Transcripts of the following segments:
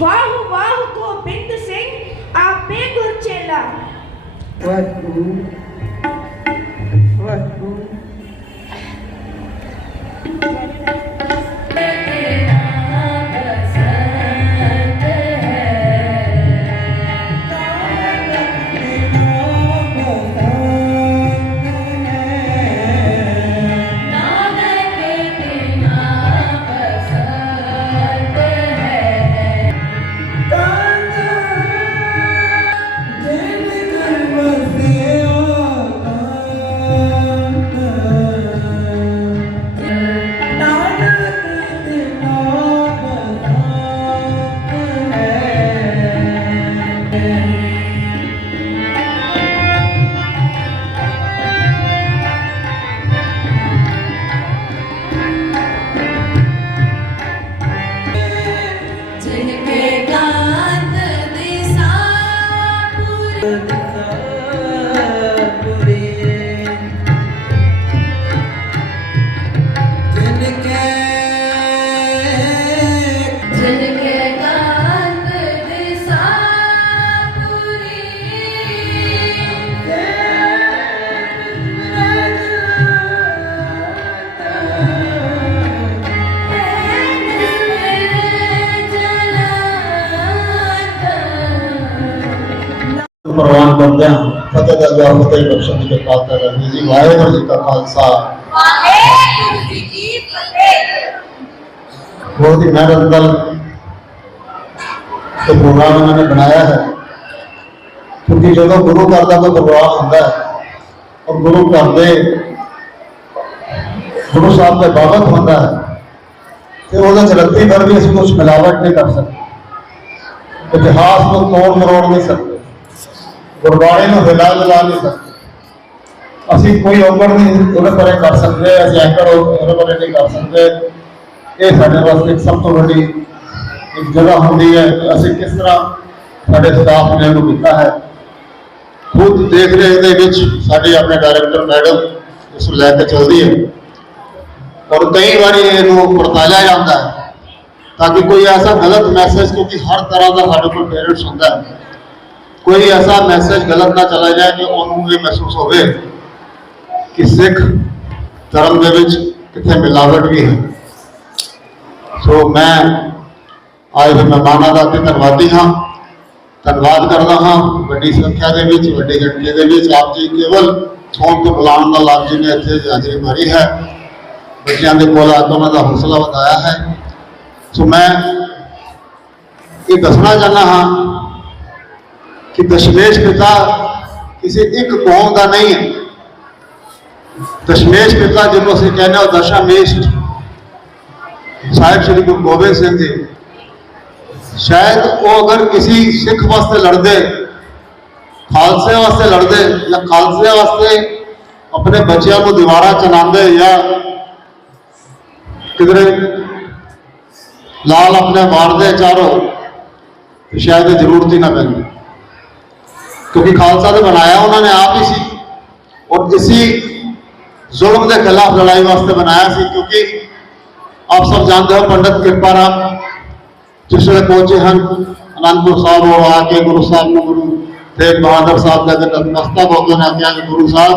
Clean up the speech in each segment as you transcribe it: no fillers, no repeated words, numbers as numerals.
वाह गोबिंद सिंह आपे गुरचेला। वाहगुरु वाहगुरु प्रवान करते हैं फतेह दरबार फतेह बख्शण की प्रार्थना करनी जी। वाहेगुरु जी का खालसा वाहेगुरु जी की फतेह। बहुत ही मेहनत दल तो प्रोग्राम इन्होंने बनाया है, क्योंकि जो गुरु करता तो प्रोग्राम होता है और गुरु करते गुरु साहब का बाबत होता है तो वो रत्ती भर भी असं कुछ मिलावट नहीं कर सकते, इतिहास को तोड़ मरोड़ नहीं सकते, गुरबाणी को हिला मिला नहीं सकते, असी कोई ओगड़ नहीं उन्हें परे कर सकते, अस एंकर उन्हें परे नहीं कर सकते। ये साढ़े वास्ते सब तो बड़ी एक जगह होती है कि असी किस तरह साढ़े स्टाफ ने इन्हों किया है। खुद देख रेख साड़ी अपने डायरैक्टर मैडम इस लैके चलती है और कई बार इनू पड़तालिया जाता है ताकि कोई ऐसा गलत मैसेज, क्योंकि हर तरह का साढ़े को पेरेंट्स होता है, कोई ऐसा मैसेज गलत ना चला जाए कि उन्होंने ये महसूस हो कि सिख धर्म के कितने मिलावट भी है। सो मैं आए हुए मेहमानों का धन्यवादी हाँ, धन्यवाद करता हाँ बड़ी संख्या के वड्डी गिणती के आप जी केवल फोन तो बुलाने का आप जी ने इतने हाजिरी मारी है, बच्चों के कोल आकर उन्होंने हौसला बताया है। सो मैं ये दसना चाहना हाँ कि दशमेश पिता किसी एक कौम का नहीं है। दशमेश पिता जिन्होंने असं कहने और दशामेश साहिब श्री गुरु गोबिंद सिंह जी, शायद वो अगर किसी सिख वास्ते लड़ते, खालसे वास्ते लड़ते या खालसे वास्ते अपने बच्चों को दीवारा चलाते या किधरे लाल अपने मारते चारों, तो शायद जरूरत ही ना पैंती, क्योंकि खालसा तो बनाया उन्होंने आप ही सी और इसी जुल्म के खिलाफ लड़ाई वास्ते बनाया सी। क्योंकि आप सब जानते हो पंडित कृपा राम जिस वे पहुंचे हैं आनंदपुर साहब वो आके गुरु साहब ने गुरु तेग बहादुर साहब का नतमस्तक होकर ने आख्या कि गुरु साहब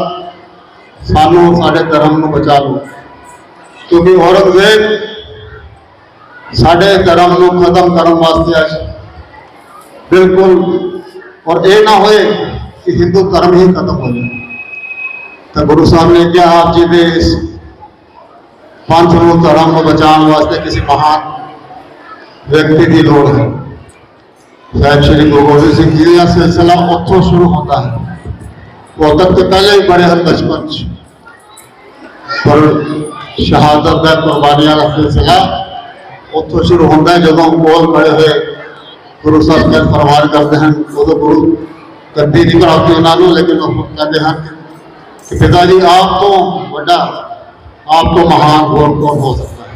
सानू साडे धर्म को बचा लो, क्योंकि औरंगजेब साडे धर्म को खत्म करने वास्ते आज बिल्कुल, और ये ना होए कि हिंदू धर्म ही खत्म हो जाए। तो गुरु साहब ने क्या आप जी के इस पंथ को धर्म को बचाने वास्ते किसी महान व्यक्ति की लोड़ है। साहिब श्री गुरु गोबिंद सिंह जी का सिलसिला उत्थों शुरू होता है, वो तक तो पहले ही बड़े हैं बचपन पर शहादत का कुर्बानियां का सिलसिला उत्थों शुरू होता है। जो कोल बड़े हुए गुरु साहब का फरमान करते हैं उदो गुरु गद्दी नहीं प्राप्ति उन्होंने, लेकिन वो कहते हैं कि पिताजी आप तो बड़ा, आप तो महान और कौन हो सकता है।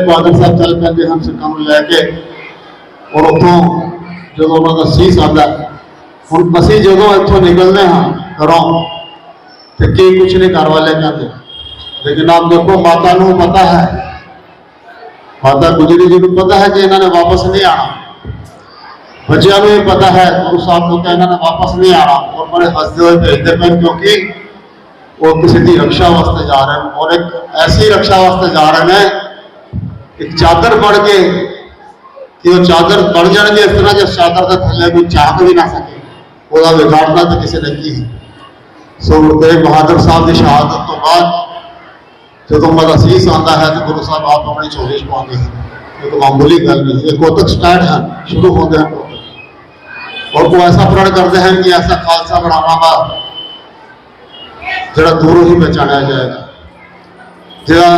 बहादुर साहब चल पैंते हम सिक्का लैके और उतों जो उन्होंने सीस आता हम असी जो इतों निकलने हाँ घरों तो की कुछ नहीं घर वाले कहते लेकिन आप देखो माता को पता है, माता गुजरी जी को पता है कि इन्होंने वापस नहीं आना, बच्चों को भी पता है गुरु साहब को कि इन्होंने वापस नहीं आना, और बड़े हंसते हुए भेजते पे क्योंकि वो किसी की रक्षा वास्ते जा रहे हैं, और एक ऐसी रक्षा वास्ते जा रहे हैं एक चादर बढ़ के कि वो चादर बढ़ जाएंगे इस तरह जिस चादर के थले कोई झांक भी ना सके, ਉਹਦਾ ਵਿਗਾੜਨਾ ਤਾਂ ਕਿਸੇ ਨੇ ਕੀ। ਸੋ ਗੁਰੂ ਤੇਗ ਬਹਾਦਰ ਸਾਹਿਬ ਦੀ ਸ਼ਹਾਦਤ ਤੋਂ ਬਾਅਦ ਜਦੋਂ ਉਹਨਾਂ ਦਾ ਸੀਸ ਆਉਂਦਾ ਹੈ ਤਾਂ ਗੁਰੂ ਸਾਹਿਬ ਆਪ ਆਪਣੀ ਝੋਲੀ 'ਚ ਪਾਉਂਦੇ ਹਨ। एक मामूली गल नहीं, एक कोतक स्टार्ट है शुरू होते हैं और वो ऐसा प्रण करते हैं कि ऐसा खालसा बनावांगा जरा दूरों ही पहचाना जाएगा, जरा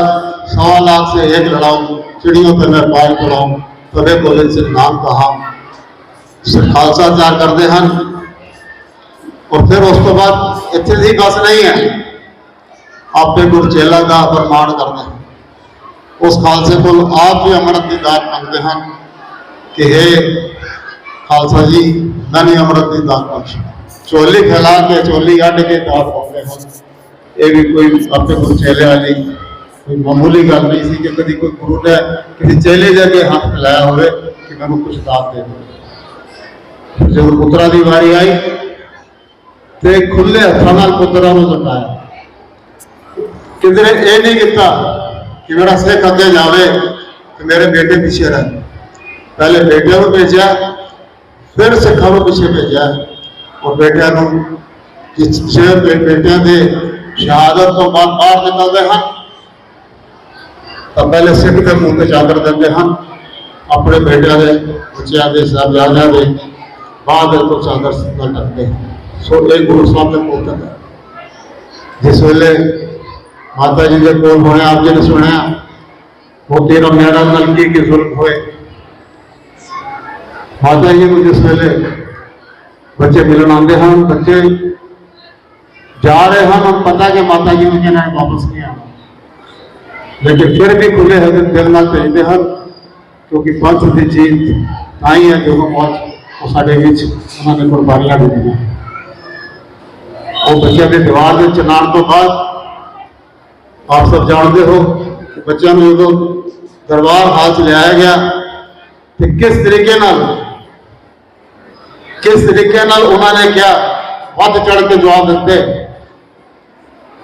1.25 लाख से एक लड़ाऊं, चिड़ियों पर मैं पाल चलाऊं, तबे बोले से नाम कहा, खालसा तैयार करते हैं। और फिर उस तो बाद इतने ही बस नहीं है, आपे गुरचेला का प्रमाण करते हैं, उस खालसे को आप भी अमृत की दात मंगते हैं कि हे खालसा जी मैंने अमृत की दात बख्श, चोली फैला के चोली अड के दात पाते हैं। ये भी कोई अपने गुरु चेले वाली कोई मामूली गल नहीं सी कि कभी कोई गुरु ने किसी चेले जाके हाथ फैलाया हो कि मैं कुछ दात दे दूँ। जब पुत्रा की वारी आई तो खुले हथों नाल पुत्रा को जताया, किधरे ये नहीं किया कि मेरा सिख अगे जावे तो मेरे बेटे पीछे रहे, पहले बेटे को भेजा फिर सिखा को पीछे भेजा, और बेटिया बेटिया के शहादत तो बाद बाहर निकलते हैं तो पहले सिख के मुंह से चादर देते हैं, अपने बेटिया के बच्चों के साहबजादियों के बाद तो चादर ढकते हैं। सो एक गुरु साहब ने बोलता है जिस वेले माता जी के कोल होने आप जी ने सुनया वो 13 मेरा नलकी की जुल्म हुए, माता जी को जिस वेले बच्चे मिलन आते हैं, बच्चे जा रहे हैं, हम पता कि माता जी ने वापस नहीं आना, लेकिन फिर भी खुले दिल नाल भेजते हैं क्योंकि पंथ की जीत आई है जो वो साढ़े उन्होंने कुर्बानियां दी हैं। वो बच्चों के दीवार में चलाने तो बाद आप सब जानते हो कि बच्चों को जो दरबार हाल से लिया गया तो किस तरीके उन्होंने क्या वध चढ़ के जवाब दिते,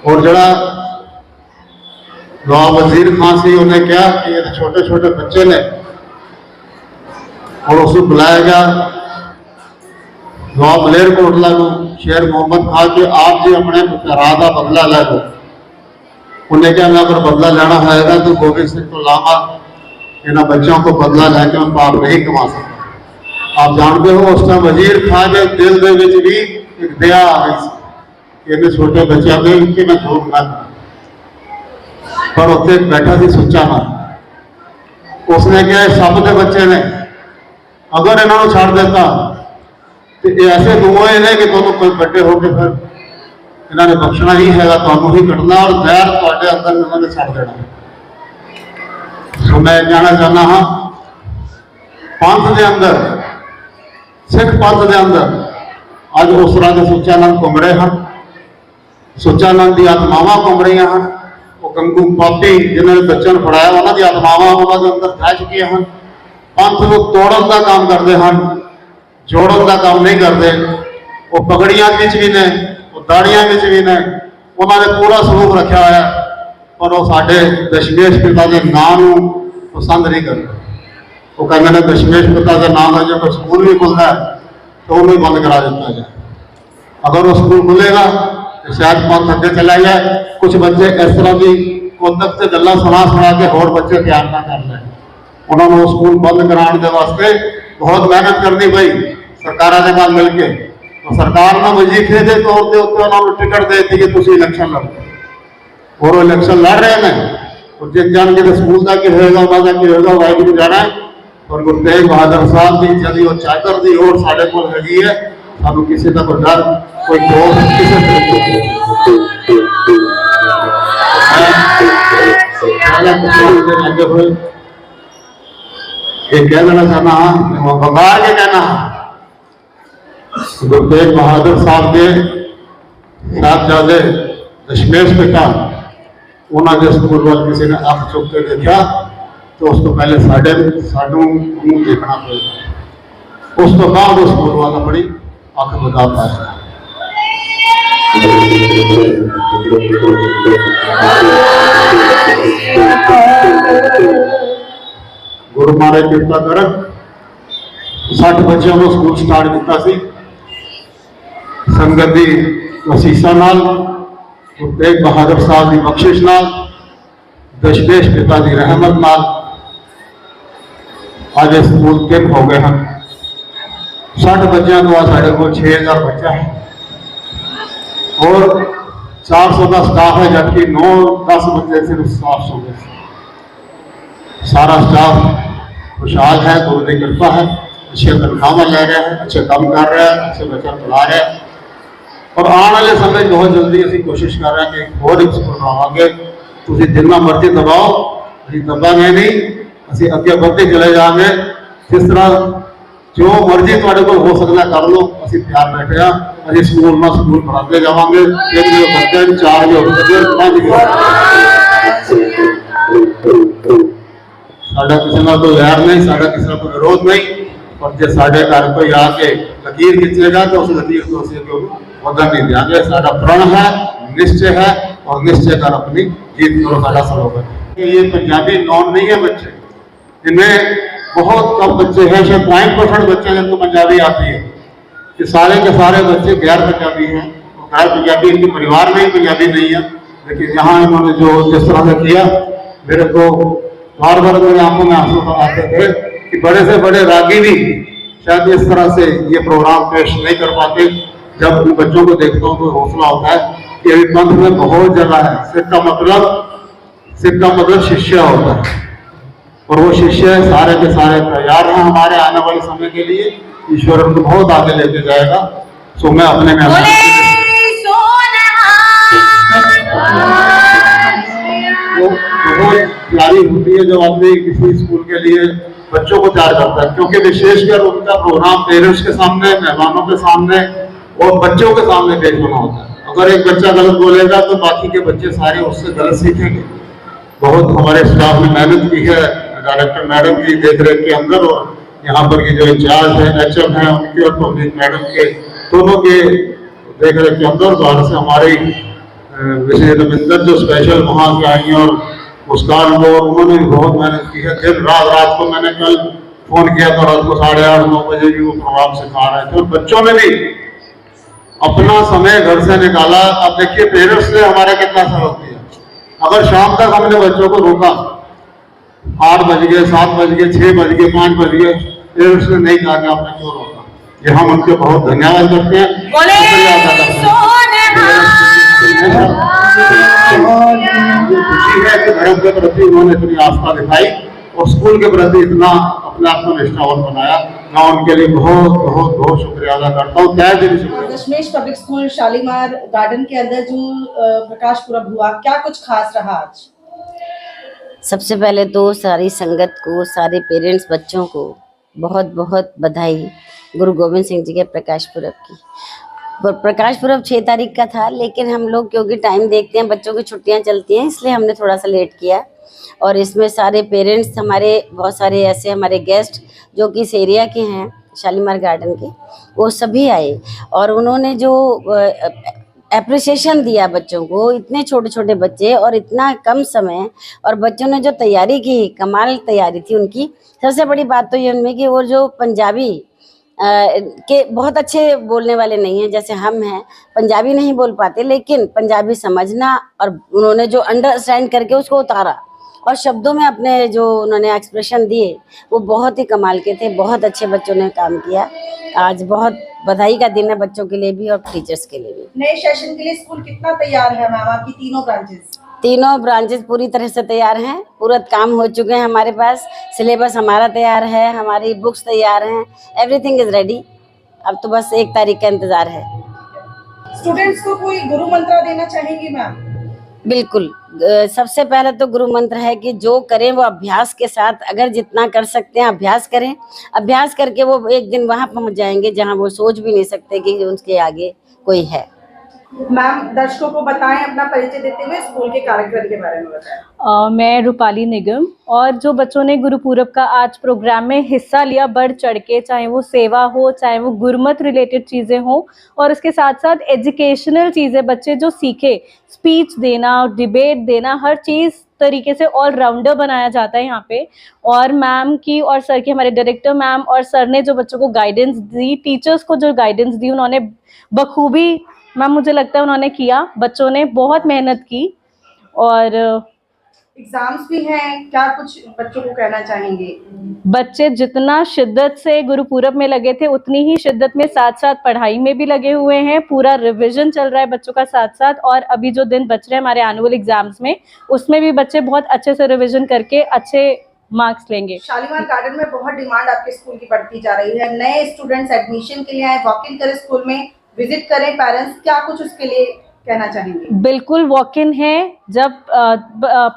और जरा नवाब वजीर खान से उन्हें क्या कि ये छोटे छोटे बच्चे ने, और उसको बुलाया गया नवाब मलेरकोटला को शेर मोहम्मद खान के आप जी अपने राह का बदला लै लो। उन्हें क्या मैं अगर बदला लेना होगा तो गोबिंद सिंह तो लावा इन्होंने बच्चों को बदला लैके मैं पाप नहीं कमा सकता। आप जानते हो उस टाइम वजीर खान के दिल के भी एक दया आ गई इन्हें छोटे बच्चों के कि मैं झूठ ना, पर उत्थे बैठा सी सुच्चा ना, उसने क्या सब के बच्चे ने अगर इन्होंने छड़ देता तो ये ऐसे दुए ने कि तुम कोई बड़े होकर फिर इन्होंने बख्शना ही है, तुम ही कटना और जहर थोड़े अंदर इन्होंने छड़ देना। तो मैं कहना चाहना हाँ पंथ के अंदर सिख पंथ के अंदर अज उस तरह के सुचानंद घूम रहे हैं, सुचानंद की आत्मावां घूम रही हैं, वो गंगू पापी जिन्होंने बच्चों को फड़ाया उन्होंने आत्मावां उन्होंने अंदर रह चुकी हैं। पंथ को तोड़न का काम करते हैं, जोड़न का काम नहीं करते। वो पगड़ियां भी ने, वो दाड़ियां भी ने, उन्होंने पूरा सलूक रखा है, पर वो साढ़े दशमेश पिता के नाम को पसंद नहीं करते। वो कहते हैं दशमेश पिता के नाम का जो कोई स्कूल भी खुलता है तो उन्हें बंद करा देता जाए। अगर वो स्कूल खुलेगा तो शायद पंथ अगे चला जाए। कुछ बच्चे इस तरह की कोतक से गल्लां सुना के होर बच्चे तैयार ना कर लें, उन्होंने वो स्कूल बंद कराने के वास्ते बहुत मेहनत करनी पई सरकारों के नाल मिल के। तो सरकार ने वजीफे के तौर पर उत्ते उन्होंने टिकट दे दी कि तुम इलेक्शन लड़ो, और वो इलेक्शन लड़ रहे हैं। और जिन जान के स्कूल का कि होगा उन्होंने कि होगा वाहिगुरू जाना है। और गुरु तेग बहादुर साहब की जदी वो चादर की और साढ़े को हैगी है, सानू किसी का कोई डर कोई खौफ लगे हुए ये कह देना चाहना हाँ बगार के कहना गुरु तेग बहादुर साहब के साहबजादे दशमेश पिता उन्होंने स्कूल वाल किसी ने अख चुक के देखा तो उस तो पहले साडू मुंह देखना पड़ेगा, उस तो बाद उस स्कूल वाला बड़ी अख बता पाया। गुरु महाराज कृपा कर 60 बच्चों को स्कूल स्टार्ट किया सी संगत की असीसा नाल, गुरु तेग बहादुर साहब की बख्शिश नाल, दशमेश पिता की रहमत नाल आज स्कूल 3 हो गए हैं। 60 बच्चों को साढ़े को 6000 बच्चा है और 400 का स्टाफ है, जबकि 9-10 बच्चे सिर्फ स्टाफ सो गए। सारा स्टाफ खुशहाल है, गुरु की कृपा है, अच्छे तनख्वाह ले रहे हैं, अच्छे काम कर रहे हैं, अच्छे बच्चे पढ़ा रहे हैं और आने वाले समय बहुत जल्दी अभी कोशिश कर रहे हैं कि और एक स्कूल बनावांगे। तुम जितना मर्जी दबाओ, अभी दबांगे नहीं, अभी अगे बढ़ते चले जाएंगे। जिस तरह जो मर्जी थोड़े को हो सकता कर लो, अभी तैयार बैठे हैं। अभी स्कूल में स्कूल बढ़ाते जावांगे, 1 जो बच्चे 4 जो बच्चे 5 साडा किसी का कोई वैर नहीं, साडा किसी का कोई विरोध नहीं, और जो साढ़े घर कोई आके लकीर खींचेगा तो उस लकीर को उसे वजन नहीं देंगे। साडा प्रण है, निश्चय है और निश्चय कर अपनी जीत करो, साडा स्लोगन। ये पंजाबी नॉन नहीं है बच्चे, इनमें बहुत कम बच्चे हैं, शायद 5% बच्चे जिनको पंजाबी आती है। ये सारे के सारे बच्चे गैर पंजाबी हैं, गैर पंजाबी इनके परिवार में ही पंजाबी नहीं है। लेकिन यहाँ इन्होंने जो जिस तरह से किया, मेरे को बार बार मेरी आंखों में आंसू आते थे कि बड़े से बड़े रागी भी शायद इस तरह से ये प्रोग्राम पेश नहीं कर पाते। जब उन बच्चों को देखता हूँ तो हौसला होता है कि अभी पंथ में बहुत जगह है। सिख का मतलब शिष्य होता है और वो शिष्य सारे के सारे तैयार हैं हमारे आने वाले समय के लिए। ईश्वर उनको बहुत आगे लेके जाएगा। सो मैं अपने में बहुत प्यारी होती है जब आदमी किसी स्कूल के लिए बच्चों को तैयार करता है, क्योंकि विशेषकर उनका प्रोग्राम पेरेंट्स के सामने, मेहमानों के सामने और बच्चों के सामने पेश होना होता है। अगर एक बच्चा गलत बोलेगा तो बाकी के बच्चे सारे उससे गलत सीखेंगे। बहुत हमारे स्टाफ ने मेहनत की है, डायरेक्टर मैडम की देखरेख के अंदर और यहाँ पर की जो इंचार्ज है HM है उनकी और पब्लिक मैडम के दोनों के देखरेख के अंदर। बाहर से हमारी विशेष रविंदर जो स्पेशल वहाँ से आई और मुस्कान को, उन्होंने भी बहुत मेहनत की है। दिन रात को मैंने कल फोन किया था, रात को 8:30-9 बजे भी वो प्रोग्राम सिखा रहे थे और बच्चों ने भी अपना समय घर से निकाला। अब देखिए पेरेंट्स ने हमारा कितना सहयोग दिया। अगर शाम तक हमने बच्चों को रोका, 8 बज गए, 7 बज गए, 6 बज गए, 5 बज गए, पेरेंट्स ने नहीं कहा कि आपने क्यों रोका। ये हम उनके बहुत धन्यवाद करते हैं, शुक्रिया अदा करते हैं। खुशी है कि धर्म के प्रति उन्होंने इतनी आस्था दिखाई और स्कूल के प्रति इतना अपने आप को निष्ठावान बनाया। मैं उनके लिए बहुत बहुत बहुत शुक्रिया अदा करता हूँ। क्या शुक्रिया। दशमेश पब्लिक स्कूल शालीमार गार्डन के अंदर जो प्रकाश पुरब हुआ, क्या कुछ खास रहा आज? सबसे पहले तो सारी संगत को, सारे पेरेंट्स बच्चों को बहुत बहुत बधाई गुरु गोविंद सिंह जी के प्रकाश पुरब की। प्रकाश पुरब 6 तारीख का था, लेकिन हम लोग क्योंकि टाइम देखते हैं, बच्चों की छुट्टियां चलती हैं, इसलिए हमने थोड़ा सा लेट किया। और इसमें सारे पेरेंट्स, हमारे बहुत सारे ऐसे हमारे गेस्ट जो कि इस एरिया के हैं शालीमार गार्डन के, वो सभी आए और उन्होंने जो एप्रिसिएशन दिया बच्चों को। इतने छोटे छोटे बच्चे और इतना कम समय, और बच्चों ने जो तैयारी की, कमाल तैयारी थी उनकी। सबसे बड़ी बात तो ये उनमें कि वो जो पंजाबी के बहुत अच्छे बोलने वाले नहीं हैं, जैसे हम हैं पंजाबी नहीं बोल पाते, लेकिन पंजाबी समझना और उन्होंने जो अंडरस्टैंड करके उसको उतारा और शब्दों में अपने जो उन्होंने एक्सप्रेशन दिए वो बहुत ही कमाल के थे। बहुत अच्छे बच्चों ने काम किया। आज बहुत बधाई का दिन है बच्चों के लिए भी और टीचर्स के लिए भी। नए सेशन के लिए स्कूल कितना तैयार है मैम? आपकी तीनों ब्रांचेस पूरी तरह से तैयार हैं, पूरा काम हो चुके हैं हमारे पास। सिलेबस हमारा तैयार है, हमारी बुक्स तैयार हैं, एवरीथिंग इज रेडी। अब तो बस 1 तारीख का इंतजार है। स्टूडेंट्स को कोई गुरु मंत्र देना चाहेंगी मैम? बिल्कुल। सबसे पहले तो गुरु मंत्र है कि जो करें वो अभ्यास के साथ, अगर जितना कर सकते हैं अभ्यास करें। अभ्यास करके वो एक दिन वहाँ पहुँच जाएंगे जहाँ वो सोच भी नहीं सकते कि उनके आगे कोई है। मैम दर्शकों को बताएं, अपना परिचय देते हुए स्कूल के कार्यक्रम के बारे में बताएं। मैं रूपाली निगम, और जो बच्चों ने गुरुपूरब का आज प्रोग्राम में हिस्सा लिया बढ़ चढ़ के, चाहे वो सेवा हो, चाहे वो गुरमत रिलेटेड चीज़ें हो, और उसके साथ साथ एजुकेशनल चीज़ें बच्चे जो सीखे, स्पीच देना, डिबेट देना, हर चीज़ तरीके से ऑलराउंडर बनाया जाता है यहाँ पे। और मैम की और सर की, हमारे डायरेक्टर मैम और सर ने जो बच्चों को गाइडेंस दी, टीचर्स को जो गाइडेंस दी, उन्होंने बखूबी, मैम मुझे लगता है उन्होंने किया। बच्चों ने बहुत मेहनत की। और एग्जाम्स भी हैं, क्या कुछ बच्चों को कहना चाहेंगे? बच्चे जितना शिद्दत से गुरुपूरब में लगे थे, उतनी ही शिद्दत में साथ साथ पढ़ाई में भी लगे हुए हैं। पूरा रिवीजन चल रहा है बच्चों का साथ साथ, और अभी जो दिन बच रहे हैं हमारे एनुअल एग्जाम्स में, उसमें भी बच्चे बहुत अच्छे से रिवीजन करके अच्छे मार्क्स लेंगे। शालीमार गार्डन में बहुत डिमांड आपके स्कूल की बढ़ती जा रही है। नए स्टूडेंट्स एडमिशन के लिए आए, वॉक इन करें स्कूल में, विजिट करें पेरेंट्स, क्या कुछ उसके लिए कहना चाहेंगे? बिल्कुल वॉक इन है। जब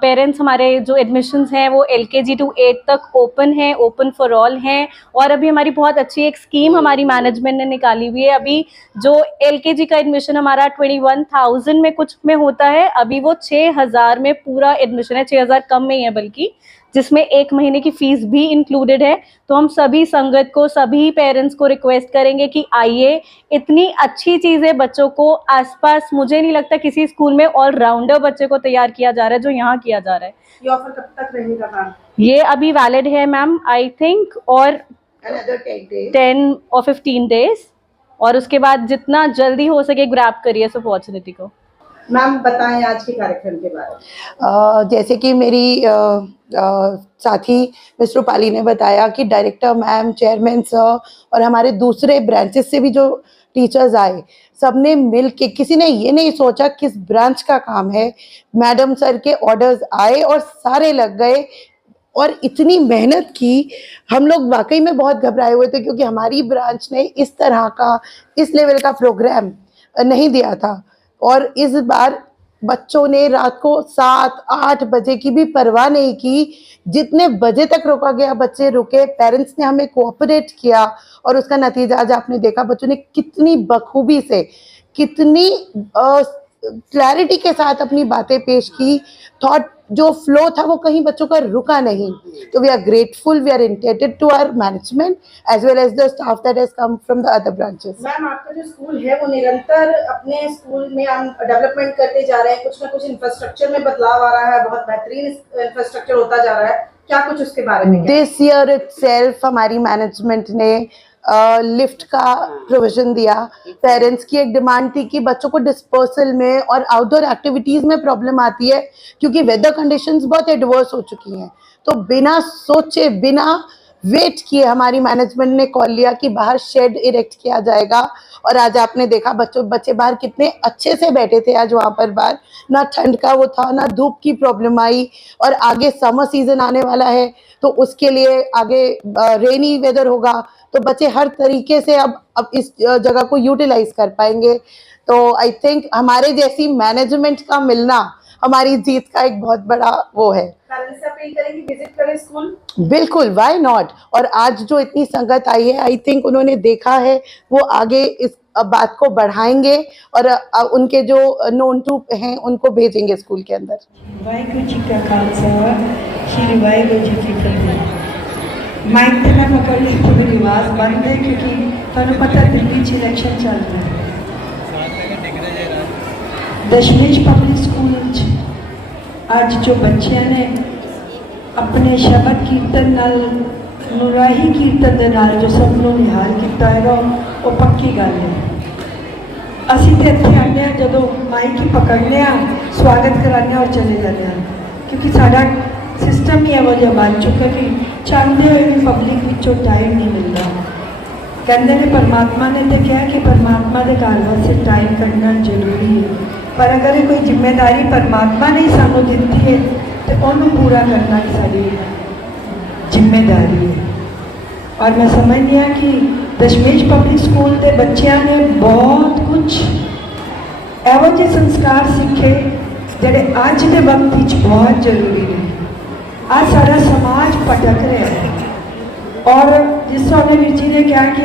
पेरेंट्स, हमारे जो एडमिशन्स हैं वो LKG to 8 तक ओपन है, ओपन फॉर ऑल हैं। और अभी हमारी बहुत अच्छी एक स्कीम हमारी मैनेजमेंट ने निकाली हुई है। अभी जो LKG का एडमिशन हमारा 21,000 में कुछ में होता है, अभी वो 6,000 में पूरा एडमिशन है, 6,000 कम में ही है बल्कि, जिसमें 1 महीने की फीस भी इंक्लूडेड है। तो हम सभी संगत को, सभी पेरेंट्स को रिक्वेस्ट करेंगे कि आइए, इतनी अच्छी चीज़ें बच्चों को आसपास, मुझे नहीं लगता किसी स्कूल में ऑलराउंडर बच्चे को तैयार किया जा रहा है जो यहाँ किया जा रहा है। ये ऑफर कब तक रहेगा मैम? ये अभी वैलिड है मैम, आई थिंक, और Another 10 और 15 डेज, और उसके बाद जितना जल्दी हो सके ग्रैब करिए इस अपॉर्चुनिटी को। मैम बताएं आज के कार्यक्रम के बारे में। जैसे कि मेरी साथी मिस रूपाली ने बताया कि डायरेक्टर मैम, चेयरमैन सर और हमारे दूसरे ब्रांचेस से भी जो टीचर्स आए, सबने मिल के, किसी ने ये नहीं सोचा किस ब्रांच का काम है, मैडम सर के ऑर्डर्स आए और सारे लग गए और इतनी मेहनत की। हम लोग वाकई में बहुत घबराए हुए थे क्योंकि हमारी ब्रांच ने इस तरह का, इस लेवल का प्रोग्राम नहीं दिया था। और इस बार बच्चों ने रात को 7-8 बजे की भी परवाह नहीं की, जितने बजे तक रोका गया बच्चे रुके। पेरेंट्स ने हमें कोऑपरेट किया और उसका नतीजा आज आपने देखा। बच्चों ने कितनी बखूबी से, कितनी क्लैरिटी के साथ अपनी बातें पेश की। थॉट जो फ्लो था वो कहीं बच्चों का रुका नहीं। तो we are grateful, we are indebted to our management as well as the staff that has come from the other branches. Ma'am आपका जो स्कूल है वो निरंतर अपने स्कूल में हम डेवलपमेंट करते जा रहे हैं, कुछ ना कुछ इंफ्रास्ट्रक्चर में बदलाव आ रहा है, बहुत बेहतरीन इंफ्रास्ट्रक्चर होता जा रहा है, क्या कुछ उसके बारे में? दिस ईयर इटसेल्फ हमारी मैनेजमेंट ने लिफ्ट का प्रोविजन दिया। पेरेंट्स की एक डिमांड थी कि बच्चों को डिस्पर्सल में और आउटडोर एक्टिविटीज़ में प्रॉब्लम आती है क्योंकि वेदर कंडीशंस बहुत एडवर्स हो चुकी हैं। तो बिना सोचे, बिना वेट किए हमारी मैनेजमेंट ने कॉल लिया कि बाहर शेड इरेक्ट किया जाएगा। और आज आपने देखा बच्चे बाहर कितने अच्छे से बैठे थे आज वहाँ पर बाहर, ना ठंड का वो था, ना धूप की प्रॉब्लम आई। और आगे समर सीजन आने वाला है तो उसके लिए आगे रेनी वेदर होगा, तो बच्चे हर तरीके से अब इस जगह को यूटिलाइज कर पाएंगे। तो आई थिंक हमारे जैसी मैनेजमेंट का मिलना हमारी जीत का एक बहुत बड़ा वो है। पेरेंट्स अपील करेंगे विजिट करें स्कूल। बिल्कुल, व्हाई नॉट। और आज जो इतनी संगत आई है, आई थिंक उन्होंने देखा है, वो आगे इस बात को बढ़ाएंगे और उनके जो नोन टू हैं उनको भेजेंगे स्कूल के अंदर। वाहिगुरू जी का खालसा, श्री वाहिगुरू जी की फतेह। माइक ਤੇ ਮੈਂ ਪਕੜਨੀ ਤੇ ਮੇਰੀ ਆਵਾਜ਼ ਬੰਦ ਹੈ क्योंकि ਤੁਹਾਨੂੰ पता ਦਿੱਲੀ 'ਚ ਇਲੈਕਸ਼ਨ ਚੱਲ ਰਿਹਾ ਹੈ। ਦਸ਼ਮੇਸ਼ ਪਬਲਿਕ ਸਕੂਲ 'ਚ ਅੱਜ ਜੋ ਬੱਚਿਆਂ ਨੇ ਆਪਣੇ ਸ਼ਬਦ ਕੀਰਤਨ ਨਾਲ, ਨੂਰਾਹੀ ਕੀਰਤਨ ਦੇ ਨਾਲ ਜੋ ਸਭ ਨੂੰ ਨਿਹਾਲ ਕੀਤਾ ਹੈਗਾ, ਉਹ ਪੱਕੀ ਗੱਲ ਹੈ। ਅਸੀਂ ਤੇ ਇੱਥੇ ਆਉਂਦੇ ਹਾਂ ਜਦੋਂ ਮਾਈਕ ਹੀ ਪਕੜਨੇ ਆ, ਸਵਾਗਤ ਕਰਾਉਂਦੇ ਹਾਂ और चले जाते हैं क्योंकि साਡਾ सिस्टम ही ਇਹੋ ਜਿਹਾ ਬਣ ਚੁੱਕਾ ਕਿ ਚਾਹੁੰਦੇ ਹੋਏ ਵੀ ਪਬਲਿਕ ਵਿੱਚੋਂ ਟਾਈਮ ਨਹੀਂ ਮਿਲਦਾ। ਕਹਿੰਦੇ ਨੇ ਪਰਮਾਤਮਾ ਨੇ ਤਾਂ ਕਿਹਾ ਕਿ ਪਰਮਾਤਮਾ ਦੇ ਘਰ ਵਾਸਤੇ ਟਾਈਮ ਕੱਢਣਾ ਜ਼ਰੂਰੀ ਹੈ, ਪਰ ਅਗਰ ਇਹ ਕੋਈ ਜ਼ਿੰਮੇਵਾਰੀ ਪਰਮਾਤਮਾ ਨੇ ਸਾਨੂੰ ਦਿੱਤੀ ਹੈ ਤੇ ਉਹਨੂੰ ਪੂਰਾ ਕਰਨਾ ਹੀ ਸਾਡੀ ਜ਼ਿੰਮੇਵਾਰੀ ਹੈ। और मैं समझती हाँ कि दशमेश पब्लिक स्कूल के बच्चों ने बहुत कुछ ਇਹੋ ਜਿਹੇ संस्कार सीखे ਜਿਹੜੇ ਅੱਜ ਦੇ वक्त ਵਿੱਚ बहुत जरूरी ने। आज सारा समाज भटक रहा है और जिस तरह वीर जी ने कहा कि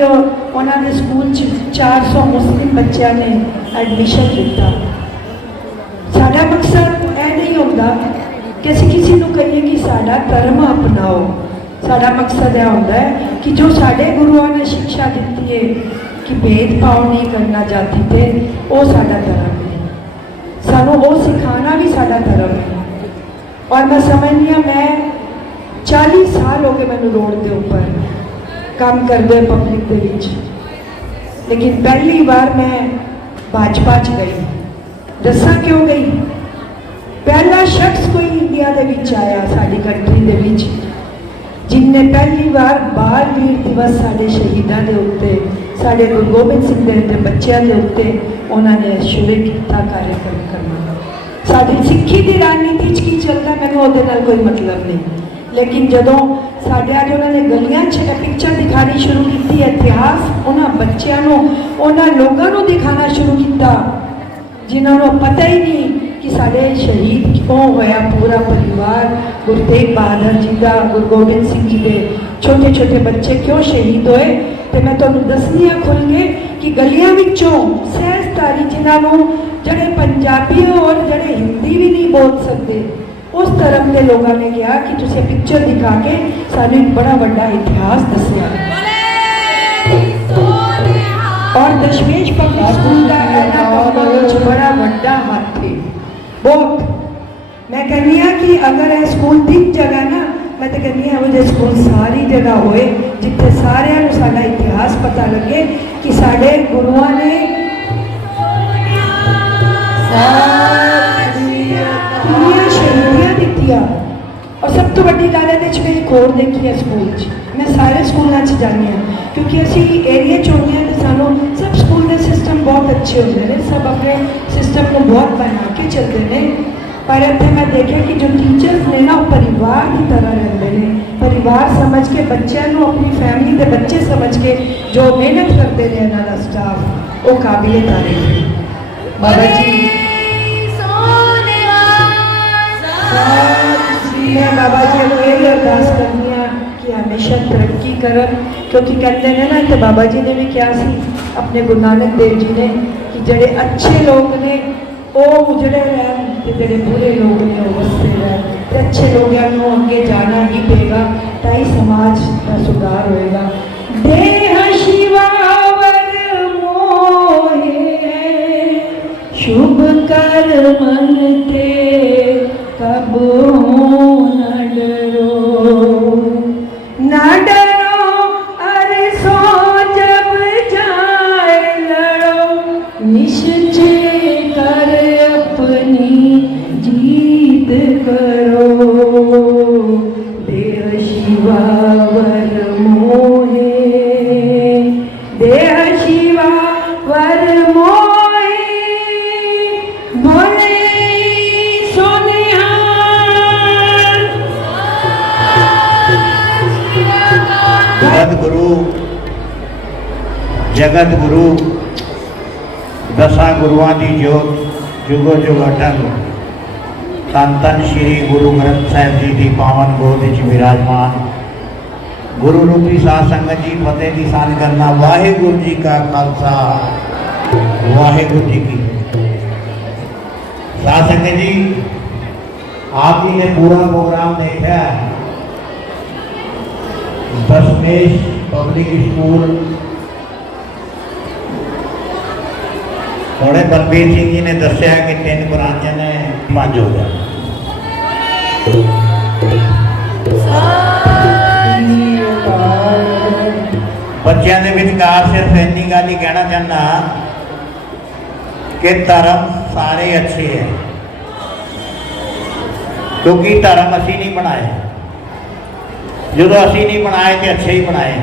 उन्होंने स्कूल 400 मुस्लिम बच्चों ने एडमिशन लिया। साडा मकसद यह नहीं होता कि असीं किसी को कहिए कि साडा धर्म अपनाओ। साडा मकसद यह होता है कि जो साडे गुरुओं ने शिक्षा दी है कि भेदभाव नहीं करना जाति ते, वो साडा धर्म है। सानू वो सिखाना भी साडा धर्म है। और मैं समझनी हाँ, मैं 40 साल हो गए मैनू रोड के ऊपर काम करते पब्लिक के विच, लेकिन पहली बार मैं भाजपा च गई। दसा क्यों गई? पहला शख्स कोई इंडिया के विच आया साडी कंट्री के विच जिनने पहली बार बाल वीर दिवस साडे शहीदों के उत्ते, साडे गुरु गोबिंद सिंह दे बच्चों के उत्ते उन्होंने शुरू किया कार्यक्रम करना। साडी सिक्खी की राजनीति च की चलता मैंने उहदे नाल कोई मतलब नहीं, लेकिन जदों साडे अज उन्होंने गलियां च पिक्चर दिखानी शुरू की, इतिहास उन्होंने बच्चों को उन्होंने लोगों को दिखाना शुरू किया जिन्होंने पता ही नहीं कि साडे शहीद क्यों होया। पूरा परिवार गुरु तेग बहादुर जी का, गुरु गोबिंद सिंह जी के छोटे छोटे बच्चे क्यों शहीद होए। तो मैं तुहानू दसनी हाँ खुल के कि गलियां विचों सहजधारी जिन्होंने जड़े पंजाबी और जड़े हिंदी भी नहीं बोल सकते, उस धर्म के लोगों ने कहा कि तुसीं पिक्चर दिखा के सानू एक बड़ा बड़ा इतिहास दसिया। और दशमेश पब्लिक स्कूल का इन्हां बड़ा बड़ा हाथ है बहुत। मैं कहनी हाँ कि अगर यह स्कूल दिख जगह ना, मैं तो कहनी हाँ वो स्कूल सारी जगह होए जिथे सारिਆਂ ਨੂੰ साडा इतिहास पता लगे कि साडे गुरुओं ने कितनी शहीदियां दित्तियां। और सब तो बड़ी गल है मैं एक होर देखी है स्कूल मैं सारे स्कूलों जानी हाँ क्योंकि असी एरिया च होंगे तो सानू सब स्कूल के सिस्टम बहुत अच्छे होंगे ने, सब अपने सिस्टम को बहुत बना के चलते हैं। पर इतने मैं देखा कि जो टीचर्स ने ना वो परिवार की तरह रहते हैं, परिवार समझ के बच्चों को अपनी फैमिली के बच्चे समझ के जो मेहनत करते हैं इन्होंने स्टाफ वो काबिले तारीफ है। बाबा जी मैं बाबा जी को यही अरदास करनी हाँ कि हमेशा तरक्की करन, क्योंकि कहते हैं ना तो बाबा जी ने भी कहा सी अपने गुरु नानक देव जी ने कि जड़े अच्छे लोग ने वो उजड़े रहन ते जड़े बुरे लोग ने वो वसते रहन। ते अच्छे लोगों को अगे जाना ही पेगा ताई समाज का सुधार होएगा। देह शिवावर मोहे शुभ कर मन ते कब न डरो अरे सो जब जाए लड़ो निश्चय कर अपनी जीत करो। देह शिवावर मोहे देह शिवावर मोहे भोले जगत गुरु दसा गुरुआं की जोत जुगो जुग अटल धन धन श्री गुरु ग्रंथ साहिब जी की पावन गोद विच विराजमान गुरु रूपी साध संगत जी फतेह की सांझ करना। वाहिगुरु जी का खालसा वाहिगुरु जी की। साध संगत जी आप जी ने पूरा प्रोग्राम देखा। दशमेश पब्लिक स्कूल हमें बलबीर सिंह जी ने दसिया कि 3 ब्रांच ने 5 हो गया। बच्चों के विचकार सिर्फ इन्नी गल ही कहना चाहना कि धर्म सारे अच्छे हैं, क्योंकि धर्म असी नहीं बनाए। जो असी नहीं बनाए तो अच्छे ही बनाए।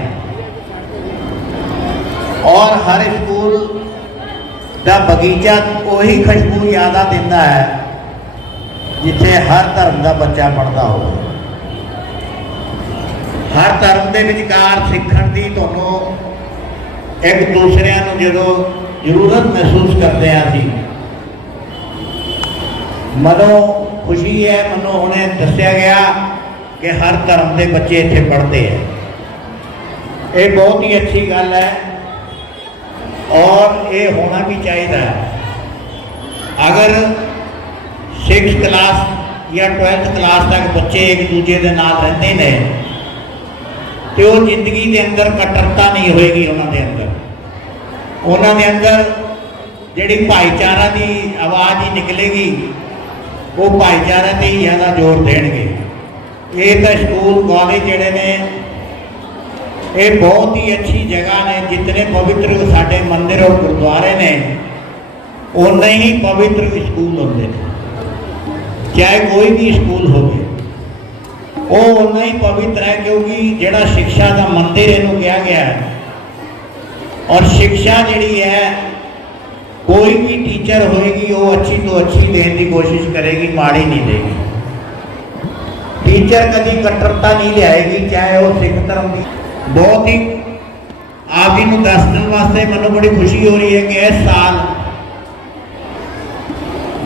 और हर स्कूल का बगीचा वही खुशबू यादा देता है जिथे हर धर्म का बच्चा पढ़ता हो। हर धर्म के विचकार सीखण की तुहानूं एक दूसरे जो जरूरत महसूस करते हैं असी मनो खुशी है। मनो हुणे दसिया गया कि हर धर्म के बच्चे इत्थे पढ़ते हैं। ये बहुत ही अच्छी गल है। और ये होना भी चाहिए। अगर 6th क्लास या 12th क्लास तक बच्चे एक दूजे के नाल रहते हैं तो वो जिंदगी के अंदर कट्टरता नहीं होएगी। उन्होंने अंदर जिहड़ी भाईचारा की आवाज़ ही निकलेगी, वो भाईचारे ते ही ज़्यादा जोर देंगे। ये तो स्कूल कॉलेज जिहड़े ने ये बहुत ही अच्छी जगह ने। जितने पवित्र साडे मंदिर और गुरुद्वारे ने उन्ने ही पवित्र स्कूल होंगे, चाहे कोई भी स्कूल हो, वो उन्ना ही पवित्र है, क्योंकि जिहड़ा शिक्षा का मंदिर इहनूं कहा गया है। और शिक्षा जिहड़ी है कोई भी टीचर होएगी वो अच्छी तो अच्छी देने की कोशिश करेगी, माड़ी नहीं देगी। टीचर कभी कट्टरता नहीं लियाएगी, चाहे वो सिख धर्म की। बहुत ही आप ही दसने वास्ते मैंने बड़ी खुशी हो रही है कि इस साल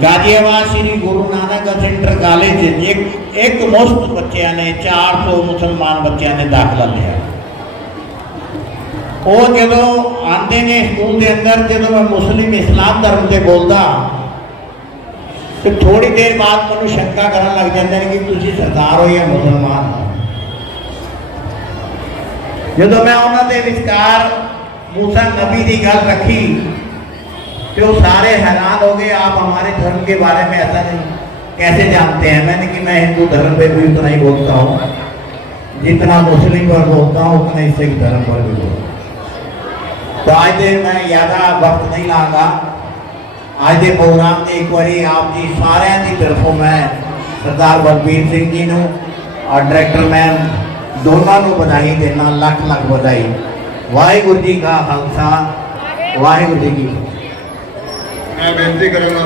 गाजियाबाद श्री गुरु नानक सेंटर कॉलेज एक मुफ्त बच्चों ने 400 मुसलमान बच्चों ने दाखिला लिया। वो जो आते ने स्कूल के अंदर, जो मैं मुस्लिम इस्लाम धर्म से बोलता तो थोड़ी देर बाद मैं शंका करने लग जाते हैं कि तुम सरदार हो या मुसलमान हो। जो मैं उन्होंने विचकार मूसा नबी की गल रखी तो सारे हैरान हो गए, आप हमारे धर्म के बारे में ऐसा नहीं कैसे जानते हैं। मैंने कि मैं हिंदू धर्म पे भी उतना ही बोलता हूँ जितना मुस्लिम पर बोलता हूँ, उतना ही सिख धर्म पर भी बोलता हूँ। तो आज दे मैं ज़्यादा वक्त नहीं लाँगा। आज के प्रोग्राम से एक बार आप जी सारे की तरफों मैं सरदार बलबीर सिंह जी नूं और डायरेक्टर मैम दोनों को बधाई देना, लख लख बधाई। वाहिगुरू जी का खालसा, वाहिगुरू जी की। मैं बेनती करूँगा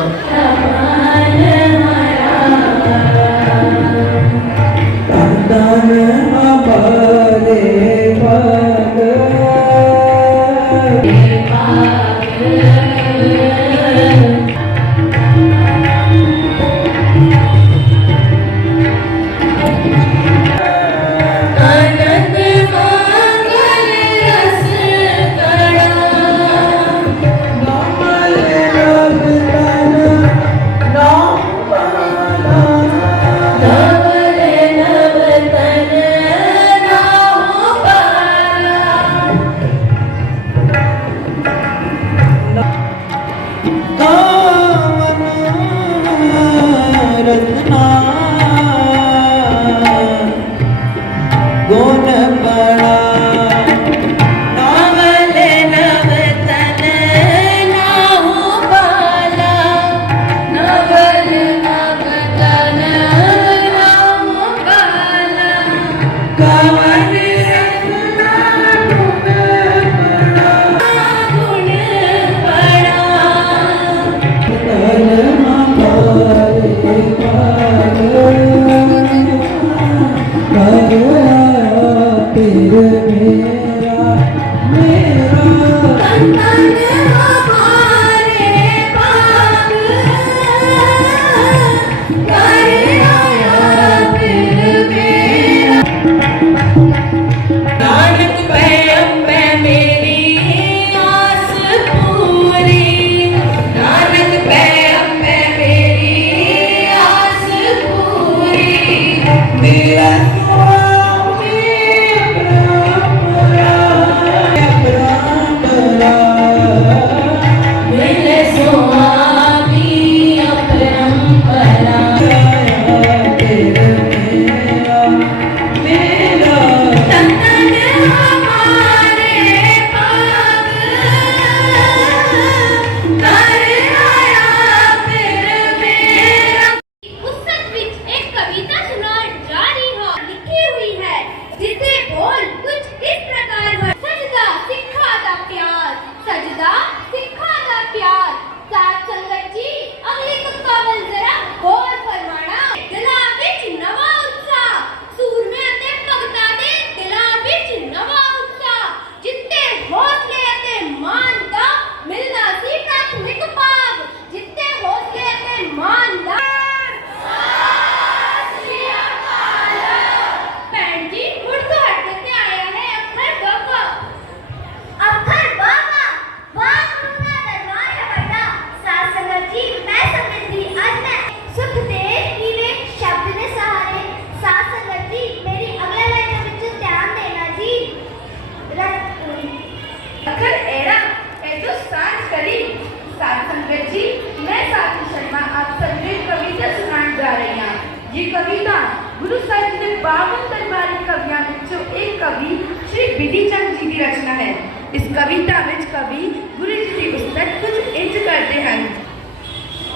बिधि चंद जी की रचना है। इस कविता में कवि गुरु जी की पुस्तक कुछ इंज करते हैं।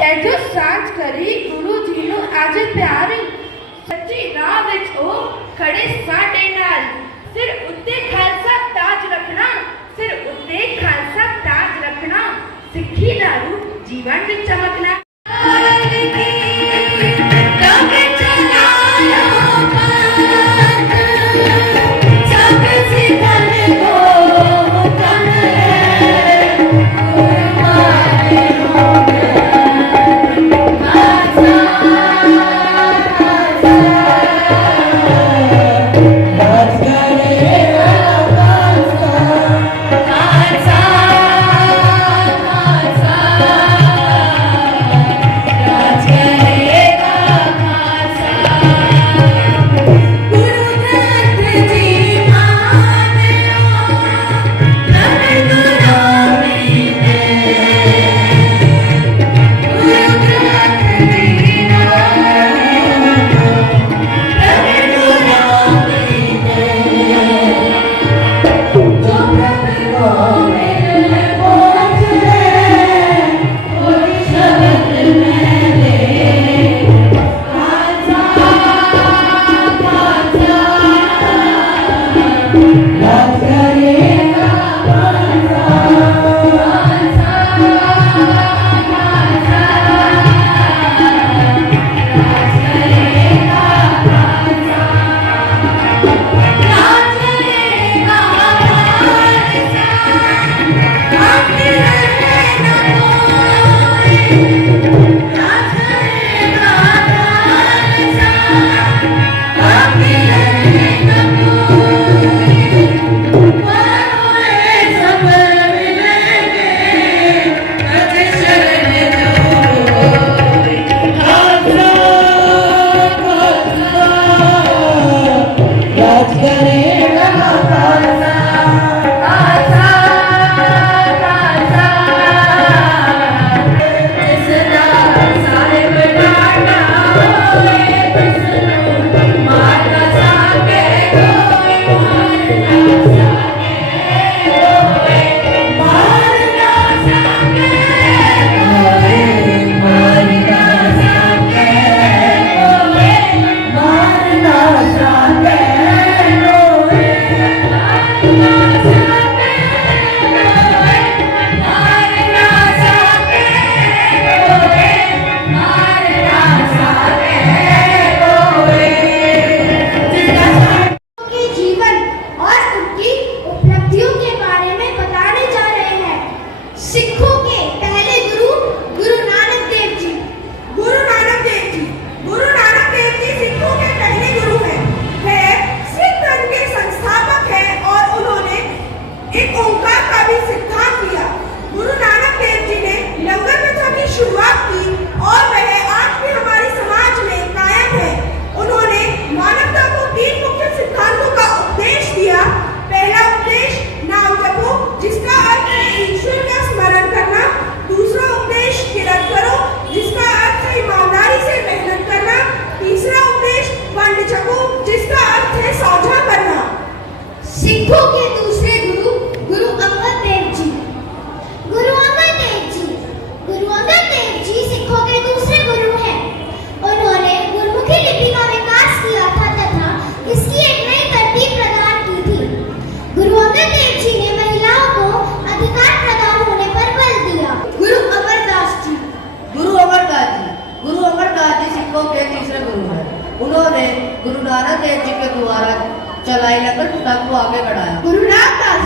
ऐजो सांझ करी गुरु जी नु आज प्यार, सच्ची राह विच ओ खड़े साडे नाल, सिर उत्ते खालसा ताज रखना, सिर उत्ते खालसा ताज रखना, सिੱਖੀ दारू जीवन विच चमकना। उन्होंने गुरु नानक देव जी के द्वारा चलाई लंगर प्रथा को आगे बढ़ाया। गुरु रामदास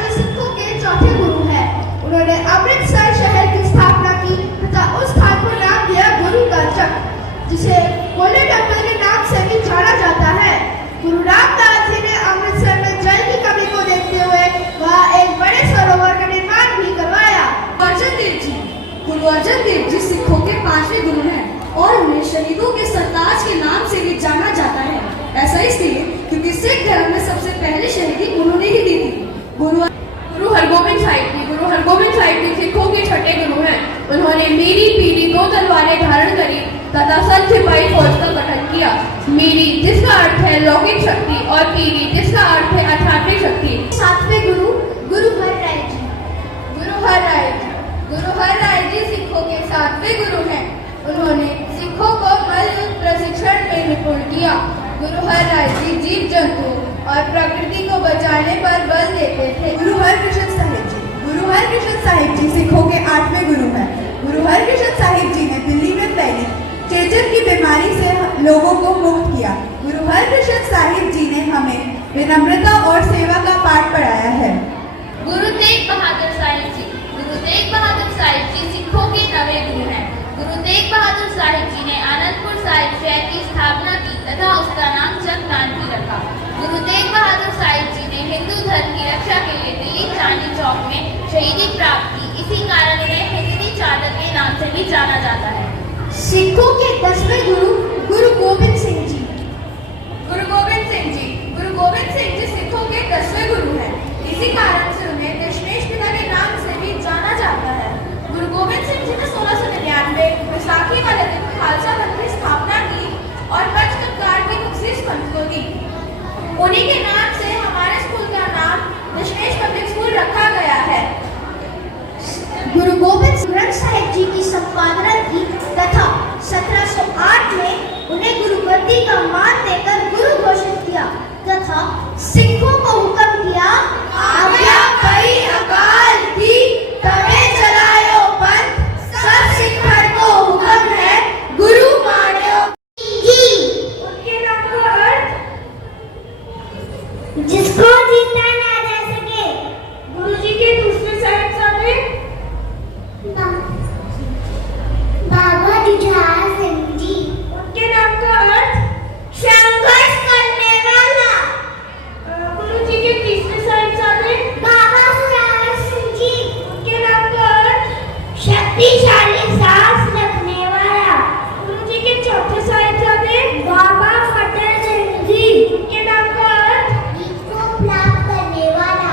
जी सिखों के चौथे गुरु हैं। उन्होंने अमृतसर शहर की स्थापना की तथा उस स्थान को नाम दिया गुरु का चक, जिसे गोले टेम्पल के नाम से भी जाना जाता है। गुरु रामदास जी ने अमृतसर में जल की कमी को देखते हुए वहाँ एक बड़े सरोवर का निर्माण भी करवाया। गुरु अर्जन देव जी सिखों के 5वें गुरु हैं और उन्हें शहीदों के सरताज के नाम से भी जाना जाता है। ऐसा इसलिए क्योंकि सिख धर्म में सबसे पहले शहीदी उन्होंने ही दी थी। गुरु हरगोबिंद साहिब सिखों के छठे गुरु हैं। उन्होंने मीरी पीरी 2 तलवारें धारण करी तथा सच सिपाही फौज का गठन किया। मीरी जिसका अर्थ है लौकिक शक्ति और कीरी जिसका अर्थ है आध्यात्मिक शक्ति। सातवें गुरु गुरु हर राय जी। गुरु हर राय जी। गुरु हर राय जी सिखों के 7वें गुरु हैं। उन्होंने सिखों को मल्लयुद्ध प्रशिक्षण में निपुण किया। गुरु हर राय जी जीव जंतु और प्रकृति को बचाने पर बल देते थे। गुरु हरकृष्ण साहिब जी। गुरु हरकृष्ण साहिब जी सिखों के 8वें गुरु हैं। गुरु हरकृष्ण साहिब जी ने दिल्ली में फैली चेचक की बीमारी से लोगों को मुक्त किया। गुरु हरकृष्ण साहिब जी ने हमें विनम्रता और सेवा का पाठ पढ़ाया है। गुरु तेग बहादुर साहिब जी। गुरु तेग बहादुर साहिब जी सिखों के 9वें गुरु हैं। गुरु तेग बहादुर साहिब जी ने आनंदपुर साहिब शहर की स्थापना की तथा उसका नाम जगदानपुर रखा। गुरु तेग बहादुर साहिब जी ने हिंदू धर्म की रक्षा के लिए दिल्ली चांदनी चौक में शहीदी प्राप्त की। इसी कारण उन्हें हिंदी चादर के नाम से भी जाना जाता है। सिखों के 10वें गुरु गुरु गोबिंद सिंह जी। गुरु गोबिंद सिंह जी। गुरु गोबिंद सिंह जी सिखों के 10वें गुरु हैं। इसी कारण से उन्हें दशमेश पिता के नाम से भी जाना जाता है। गुरु गोबिंद सिंह जी ने 1699 बैसाखी वाले दिन खालसा पंथ की स्थापना की और पंचककार की बख्शिश पंथ को दी। उन्हीं के नाम से हमारे स्कूल का नाम दशमेश पब्लिक स्कूल रखा गया है। गुरु गोबिंद सिंह ग्रंथ साहिब जी की संपादना की तथा 1708 में उन्हें गुरु गद्दी का मान देकर गुरु घोषित किया तथा सिखों को हुक्म किया, आज्ञा पई अकाल की तवे चलायो पंथ, सब सिखों को हुक्म है गुरु मान्यो जी। उनके नाम का अर्थ जिसको जीता ना जा सके। गुरु जी के दूसरे साहिबजादे बाबा जुझार सिंह जी। उनके नाम का अर्थ संघर्ष करने वाला। गुरु जी के तीसरे साहिबजादे बाबा सुरावर सिंह जी। उनके नाम का अर्थ शक्तिशाली सांस रखने वाला। गुरु जी के चौथे साहिबजादे बाबा फतेह सिंह जी। उनके नाम का अर्थ को प्राप्त करने वाला।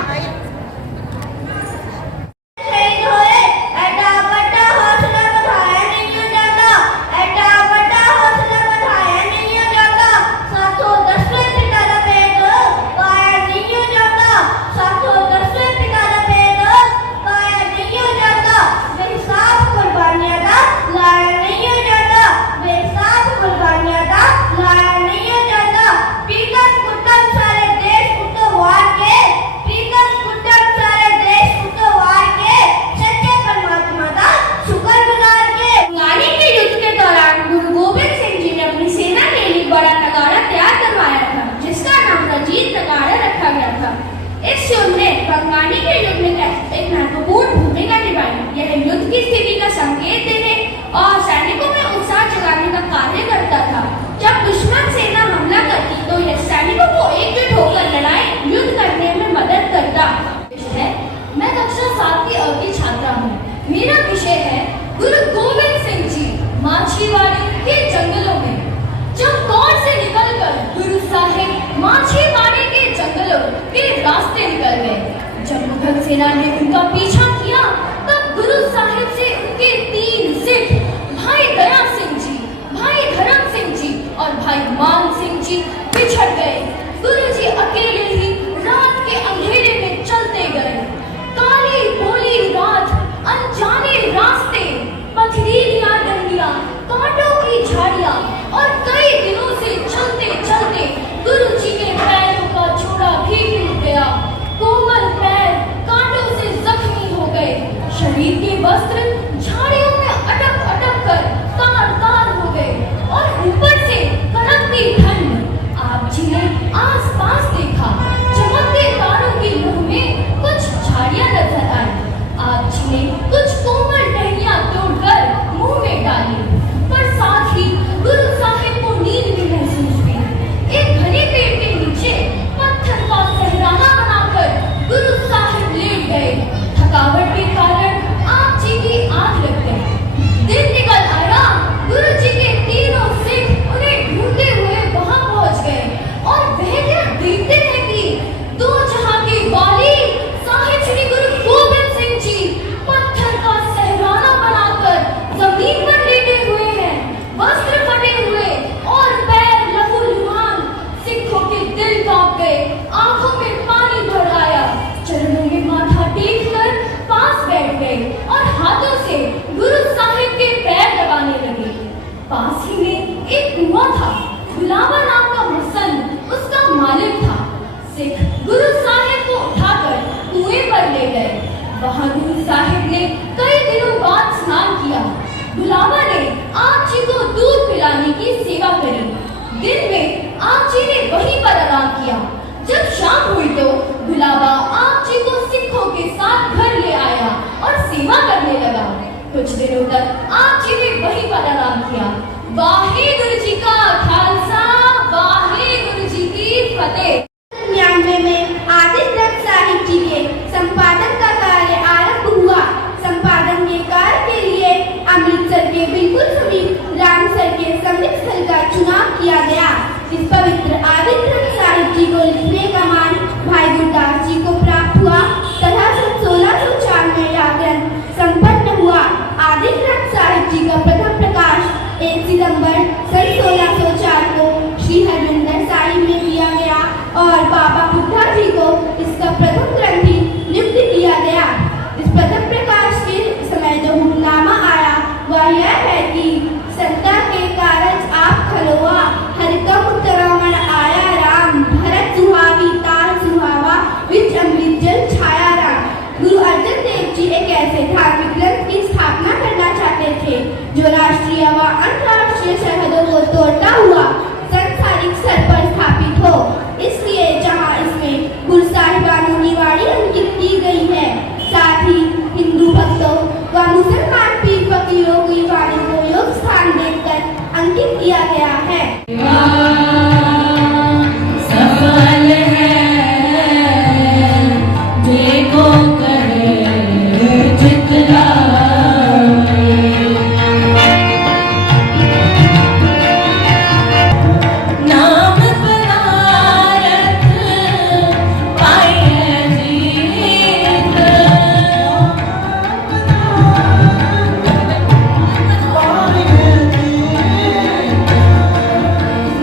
इस युद्ध ने बंगाली के युद्ध में एक महत्वपूर्ण भूमिका निभाई। यह युद्ध की स्थिति का संकेत देने और सैनिकों में उत्साह जगाने का कार्य करता था। जब दुश्मन सेना हमला करती तो यह सैनिकों को एकजुट होकर लड़ाई युद्ध करने में मदद करता है। मैं कक्षा 7 की अवधि छात्रा हूँ। मेरा विषय है गुरु गोबिंद सिंह जी माछीवाड़ी के जंगलों में। जब कौर से निकलकर गुरु साहिब माछीवाड़ी के जंगलों के रास्ते निकल गए। जब मुगल सेना ने उनका पीछा किया तब गुरु साहिब से उनके 3 सिख भाई दया सिंह जी, भाई धर्म सिंह जी और भाई मान सिंह जी पिछड़ गए। गुरु जी अकेले ही रात के अंधेरे में चलते गए। काली बोली रात, अनजाने रास्ते, पथरीलियां डंडियां, कांटों की झाड़ियां और कई दिनों से चलते चलते गुरु जी के पैरों का जोड़ा भी टूट गया। कोमल पैर कांटों से जख्मी हो साहिब ने कई दिनों बाद स्नान किया। भुलावा ने आप जी को दूध पिलाने की सेवा करी। दिन में आप जी ने वहीं पर आराम किया। जब शाम हुई तो भुलावा आप जी को सिखों के साथ घर ले आया और सेवा करने लगा। कुछ दिनों तक आप जी ने वहीं पर आराम किया। वाहेगुरु जी का खालसा, वाहेगुरु जी की फतेह। 1999 में आदित्य दत्त साहिब जी के संपादन का कार्य आरंभ हुआ। संपादन के कार्य के लिए अमृतसर के बिल्कुल समीप रामसर के संगीत स्थल का चुनाव किया गया। इस पवित्र आदित्य दत्त साहिब जी को लिखने का मान भाई गुरदास जी को प्राप्त हुआ तथा 1604 में यह ग्रंथ संपन्न हुआ। आदित्य दत्त साहिब जी का प्रथम प्रकाश 1 सितंबर सन 1604 को श्री हरमंदिर साहिब में किया गया और बाबा बुद्धा जी को इसका प्रथम ग्रंथी नियुक्त किया गया। इस प्रथम प्रकाश के समय जो हुक्मनामा आया वह यह है कि संता के कारज आप खलोआ, हरकम उत्तरामण आया राम, भरत सुहावी तार सुहावा, विच अमृत जल छाया राम। गुरु अर्जन देव जी एक ऐसे धार्मिक ग्रंथ की स्थापना करना चाहते थे जो राष्ट्रीय व अंतर्राष्ट्रीय सरहदों को तोड़ता हुआ सांसारिक स्तर पर स्थापित हो। इसलिए जहां इसमें गुरु साहिबानों की वाणी अंकित की गई है, साथ ही हिंदू भक्तों व मुसलमान पीर फकीरों की वाणी को योग स्थान देकर अंकित किया गया है। सफल है देखो करे जितना नाम पदारथ पाए जीत।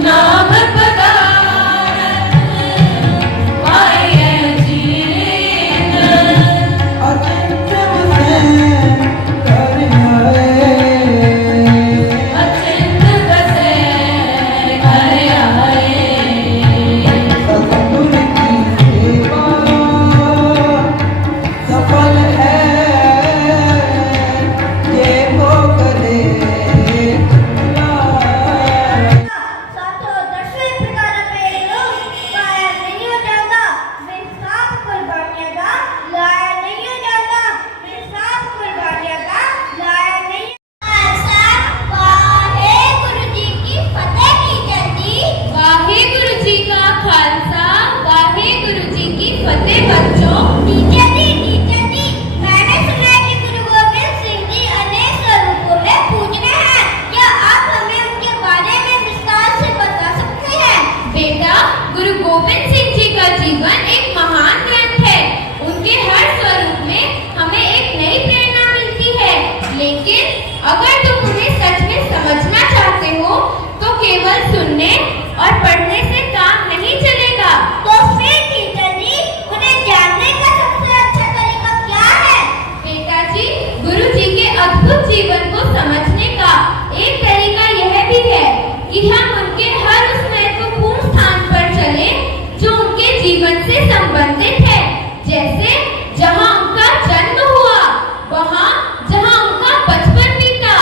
नाम पदारथ पाए जीत। अचिंत बसे घर आए। सफल है ये वो करे सातों दसवें प्रकार पे लोग पाया नहीं हो जाता, बेसाब कुर्बानियां का लाया नहीं हो जाता, बेसाब कुर्बानियां का लाया नहीं। वाहेगुरु जी की फतेह की जल्दी। वाहेगुरु जी का खालसा, वाहेगुरु जी की फतेह। बच्चों टीचर जी, मैंने सुना है कि गुरु गोबिंद सिंह जी अनेक स्वरूपों में पूजने हैं। क्या आप हमें उनके बारे में विस्तार से बता सकते हैं? बेटा, गुरु गोबिंद सिंह जी का जीवन एक महान ग्रंथ है। उनके हर स्वरूप में हमें एक नई प्रेरणा मिलती है। लेकिन अगर तुम उन्हें सच में समझना चाहते हो तो केवल सुनने और पढ़ने से काम नहीं चलेगा। तो फिर टीचर जी, उन्हें जानने का सबसे अच्छा तरीका क्या है? बेटा जी, गुरु जी के अद्भुत जीवन को समझने का एक तरीका यह भी है कि हम उनके हर उस महत्वपूर्ण स्थान पर चलें जो उनके जीवन से संबंधित है। जैसे जहां उनका जन्म हुआ, वहां जहां उनका बचपन बीता,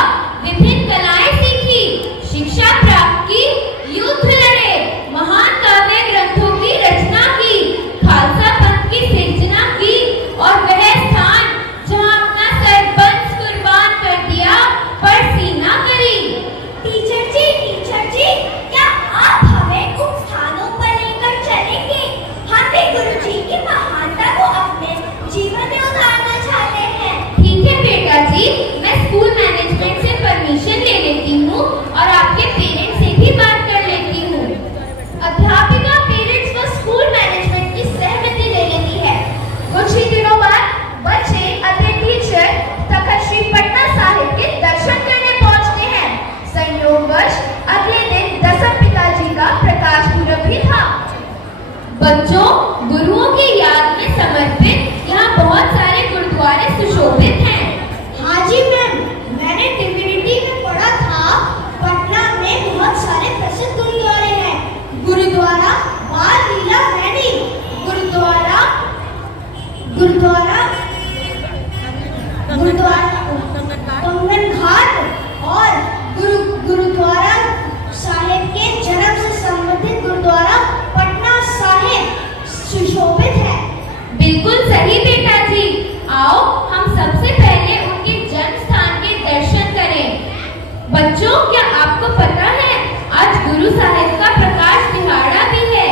बच्चों, क्या आपको पता है आज गुरु साहिब का प्रकाश दिहाड़ा भी है?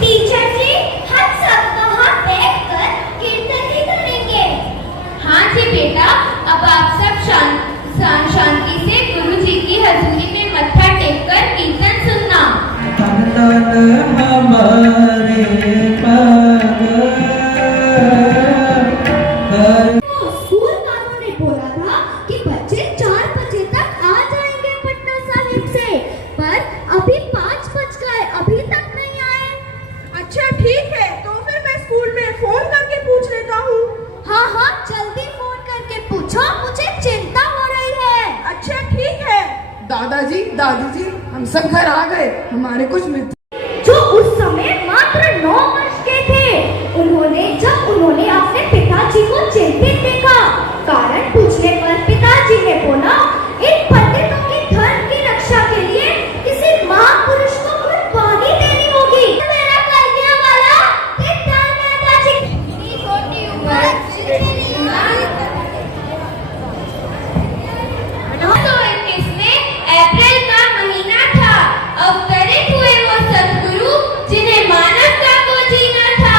टीचर जी, हम सब वहाँ बैठकर कीर्तन भी करेंगे। हाँ जी बेटा, अब आप सब शांति से गुरु जी की हजूरी में मत्था टेककर कीर्तन सुनना। स्कूल वालों ने बोला था कि बच्चे 4 बजे तक आ जाएंगे पटना साहिब से, पर अभी 5 बज गए, अभी तक नहीं आए। अच्छा ठीक है, तो फिर मैं स्कूल में फोन करके पूछ लेता हूँ। हाँ हाँ, जल्दी फोन करके पूछो, मुझे चिंता हो रही है। अच्छा ठीक है। दादाजी, दादी जी, हम सब घर आ गए। हमारे कुछ मित्र जो उस समय मात्र 9 वर्ष के थे, जब उन्होंने अपने पिताजी को चिंतित देखा, कारण पूछने पर पिताजी ने बोला, इन पंडितों की धर्म की रक्षा के लिए किसी महापुरुष को कुर्बानी देनी होगी। मेरा कलगिया वाला दादाजी की छोटी उम्र अप्रैल का महीना था। अवतरित हुए वो सद्गुरु जिन्हें मानवता को जीना था।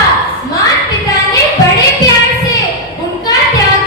माता पिता ने बड़े प्यार से उनका त्याग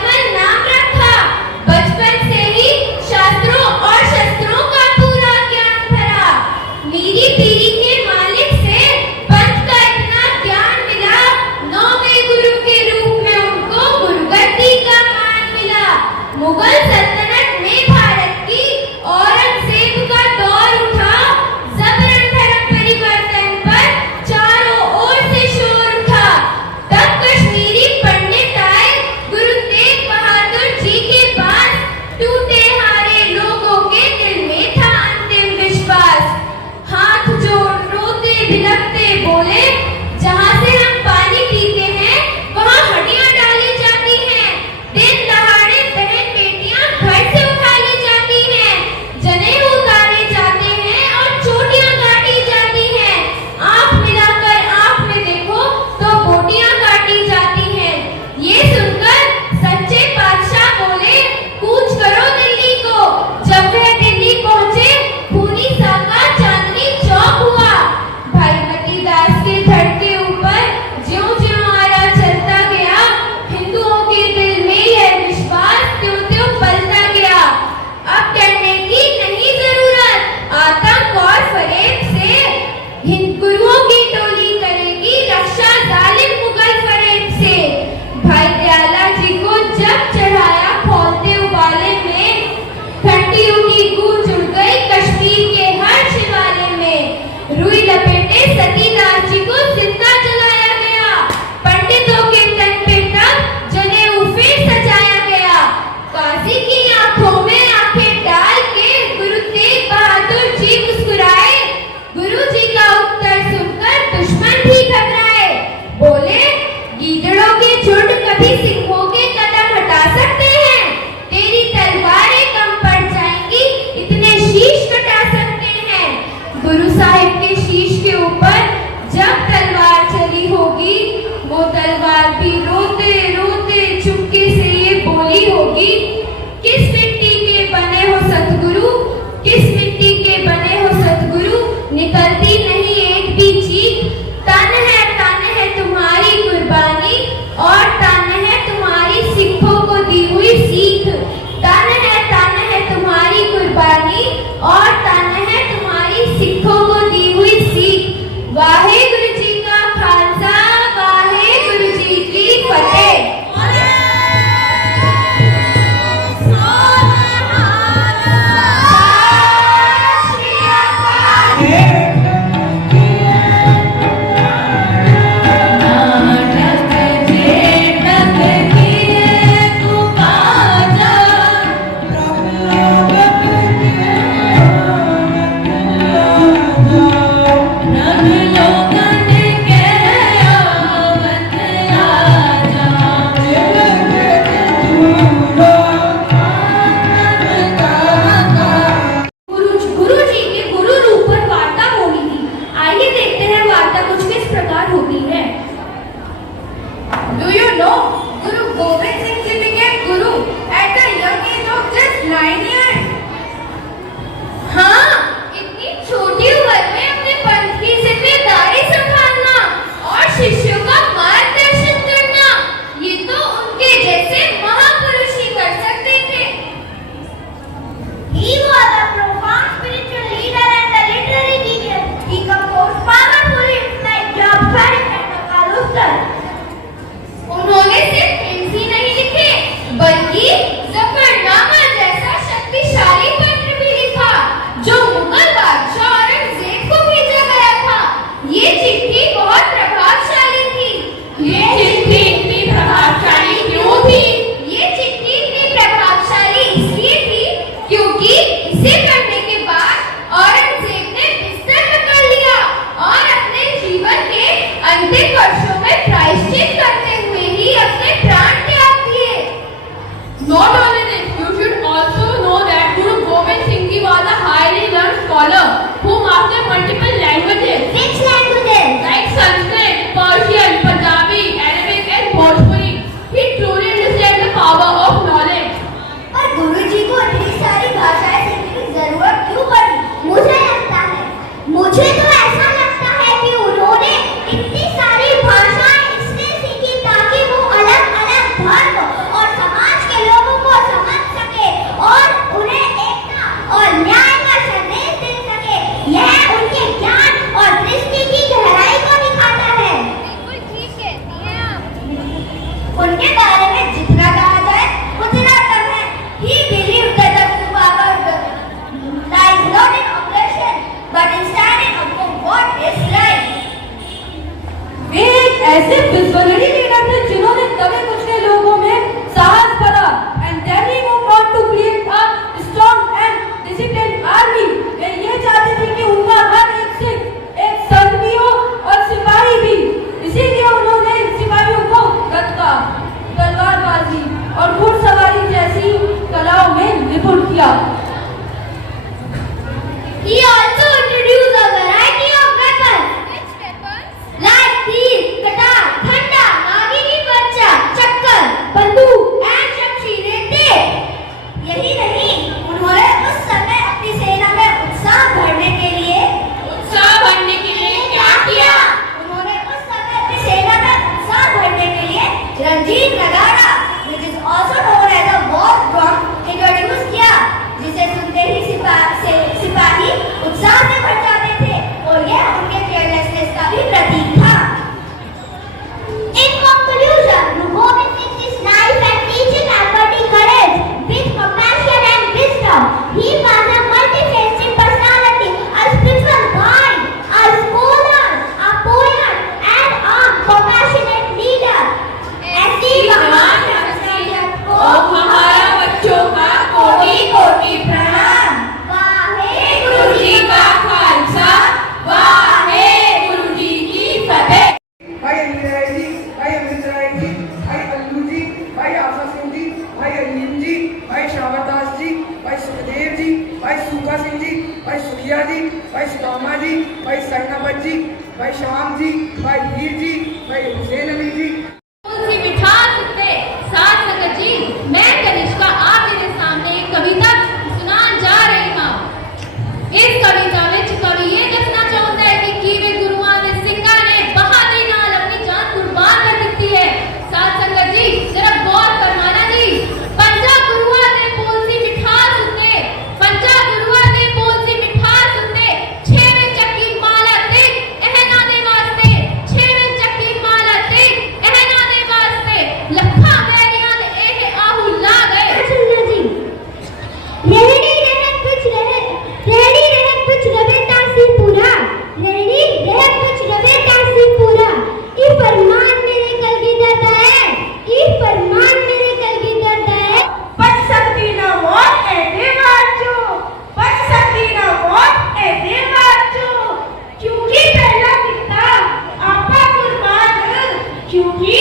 ऐसे विजनरी लीडर थे जिन्होंने दबे कुचले लोगों में साहस भरा and then he moved on to create a strong and disciplined army. वे ये चाहते थे कि उनका हर एक सिख एक संत भी हो और सिपाही भी, इसीलिए उन्होंने सिपाहियों को गत्ता, तलवारबाजी और घुड़सवारी जैसी कलाओं में निपुण किया। He also introduced a variety of weapons. Which weapons? Like तीर, कटार, ठंडा, नागिनी बच्चा, चक्कर, बंदूक and शमशीरें थे। यही नहीं, उन्होंने उस समय अपनी सेना में उत्साह भरने के लिए क्या किया? उन्होंने उस समय अपनी सेना में उत्साह भरने के लिए रंजीत नगाड़ा, which is also known as a war drum, introduce किया, जिसे सुनते ही सिपाही उत्साह से भर जाते थे और यह उनके fearlessness का भी प्रतीक था। In conclusion, Guru Gobind Singh's life and teaching embodied courage with compassion and wisdom. He was a multifaceted personality, a spiritual guide, a scholar, a poet, and a compassionate leader. ऐसी महान शख्सियत को हमारा बच्चों का कोटि-कोटि प्रणाम। वाहे गुरु जी का खालसा, वाहे गुरु जी की फतेह। भाई अनिल राय जी, भाई अमित राय जी, भाई अल्लू जी, भाई आशा सिंह जी, भाई अलीम जी, भाई श्रावण दास जी, भाई सुखदेव जी, भाई सूखा सिंह जी, भाई सुखिया जी, भाई सुदामा जी, भाई सरनाबत जी, भाई श्याम जी, भाई हीर जी, भाई हुसैन अली जी। तुलसी मिठास उठते साथ संगत जी, मैं कनिष्का आप मेरे सामने एक कविता सुनान जा रही हूँ। इस कविता में कवि ये दसना चाहता है कि कीवे गुरुआं ने सिंगा ने बहादुरी नाल अपनी जान कुर्बान कर दी है। साथ संगत जी जरा गौर फरमाना जी, पंजा गुरुआं ने तुलसी मिठास उठते, पंजा गुरुआं ने तुलसी मिठास उठते, छेवें चक्की माला ते एहना दे वास्ते, छेवें चक्की माला ते एहना दे वास्ते, लखा बैरियां ने एह आहू ला गए। संगत जी रेडी रहे कुछ रहे, रेडी रहे कुछ रवे तासी पूरा, रेडी रहे कुछ रवे तासी पूरा। ई फरमान मेरे कलगीधर दा है, ई फरमान मेरे कलगीधर दा है। बच सकती ना मौत ऐसे बाजू, बच सकती ना मौत ऐसे बाजू, क्योंकि पहला पिता आपा कुर्बान, क्योंकि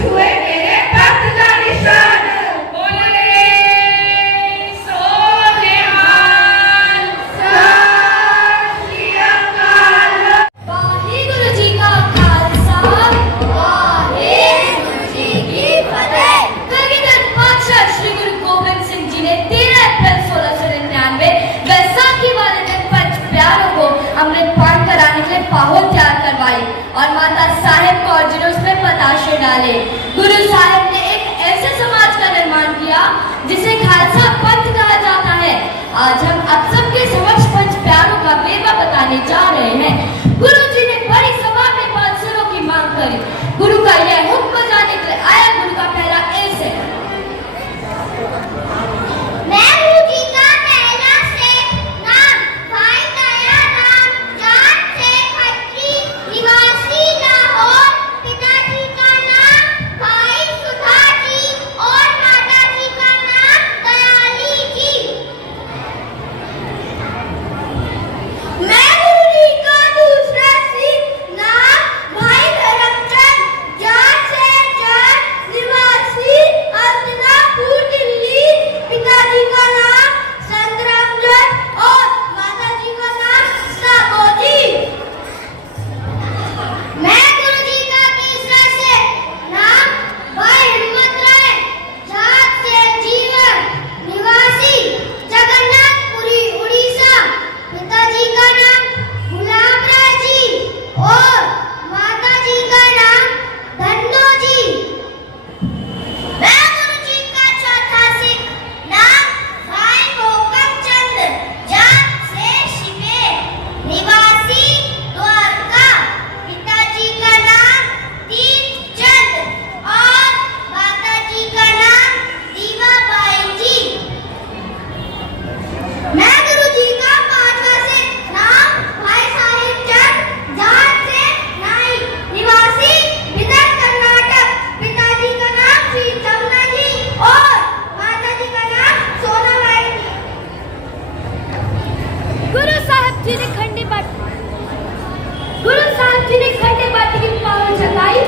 छुए मेरे तख्त का निशान। बोले सोनिहाल सत श्री अकाल। वाहे गुरु जी का खालसा, वाहे गुरु जी की फतेह। कलगीधर पातशाह श्री गुरु गोबिंद सिंह जी ने 13 अप्रैल 1699 बैसाखी वाले दिन पंच प्यारों को अमृत पान कराने के लिए पाहुल तैयार करवाए और माता साहेब कौर जी ने उसमें पताशे डाले। गुरु साहिब ने एक ऐसे समाज का निर्माण किया जिसे खालसा पंथ कहा जाता है। आज हम आप सबके समक्ष पंच प्यारों का वेरवा बताने जा रहे हैं। गुरु जी ने बड़ी सभा में 5 सिरों की मांग करी। गुरु का यह हुक्म बजाने के लिए आया। गुरु का पहला ऐसे मैं गुरु जी का पहला शेख नाम भाई दया राम, जाट से खत्री, निवासी लाहौर, पिताजी का नाम भाई सुधा जी और माता जी का नाम दयाली जी ने खंडे बाटी गुरु साहब जी ने खंडे बाटी की पावर जगाई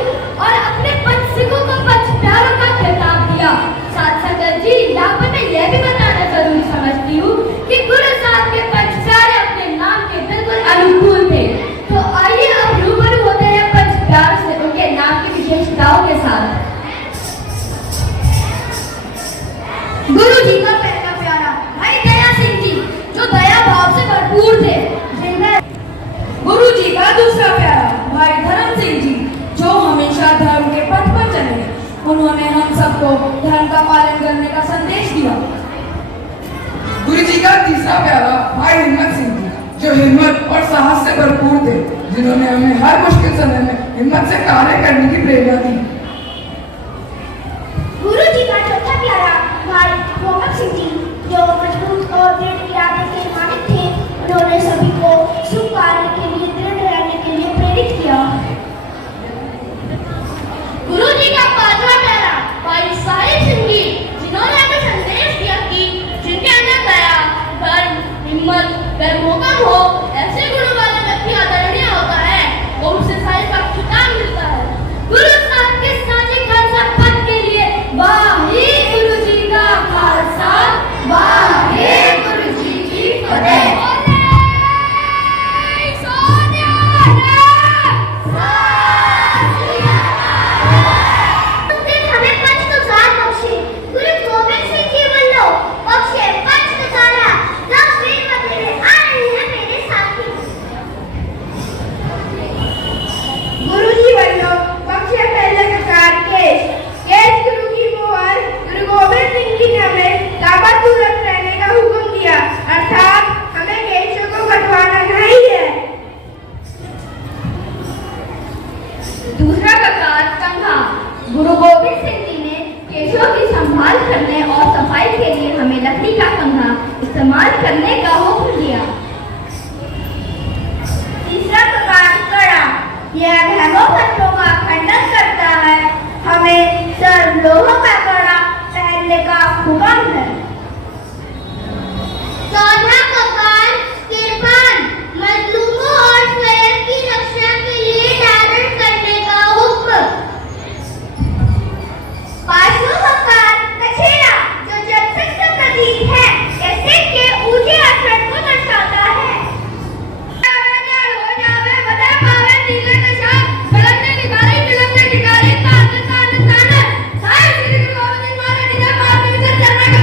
और अपने पंच सिखों को पंच प्यारों का खिताब दिया। साथ संगत जी यहाँ पर मैं यह भी बताना जरूरी समझती हूँ कि गुरु साहब के पंच प्यारे अपने नाम के बिल्कुल अनुकूल थे। तो आइए अब रूबरू होते हैं पंच प्यार से उनके नाम की विशेषताओं के साथ। गुरु जी का पहला प्यारा भाई दया सिंह जी, जो दया भाव से भरपूर थे। गुरु जी का दूसरा प्यारा भाई धर्म सिंह जी, जो हमेशा धर्म के पथ पर चले। उन्होंने हम सबको धर्म का पालन करने का संदेश दिया। गुरु जी का तीसरा प्यारा भाई हिम्मत सिंह जी, जो हिम्मत और साहस से भरपूर थे, जिन्होंने हमें हर मुश्किल समय में हिम्मत से कार्य करने की प्रेरणा दी। गुरु जी का चौथा प्यारा भाई मोहम्मद सिंह जी, जो मजबूत और दृढ़ इरादे के मालिक थे। उन्होंने सभी को शुभ कार्य के लिए दृढ़ रहने के लिए प्रेरित किया। गुरु जी का पांचवा प्यारा भाई साहिब सिंह जी, जिन्होंने हमें संदेश दिया कि जिनके अंदर दया, धर्म, हिम्मत, कर्मों का हो, ऐसे गुरु वाला व्यक्ति आदरणीय होता है और उसे साहिब का खिताब मिलता है। गुरु साहब के साझे खालसा पद के लिए वाहे गुरु जी का खालसा, वाहे गुरु जी की फतेह। दूसरा प्रकार कंघा। गुरु गोविंद सिंह जी ने केशों की संभाल करने और सफाई के लिए हमें लकड़ी का कंघा इस्तेमाल करने का हुक्म दिया। तीसरा प्रकार कड़ा। यह वहमों भ्रमों का खंडन करता है। हमें सर्व लोहों का कड़ा पहनने का हुक्म है। चौथा प्रकार किरपान। मजलूमों और स्वयं की रक्षा के लिए धारण करने का हुक्म। पांचवा प्रकार कछेरा, जो जनशक्ति का प्रतीक है। कैसे के ऊंचे आसन को दर्शाता है। हो जावे बदल पावे नीले नशा, बलंदे निकाले निलंदे निकाले तान तान तान। साहिब श्री गुरु गोविंद सिंह महाराज जी ने भारत में चरना का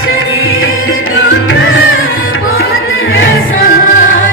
शरीर दुख बहुत है सहारा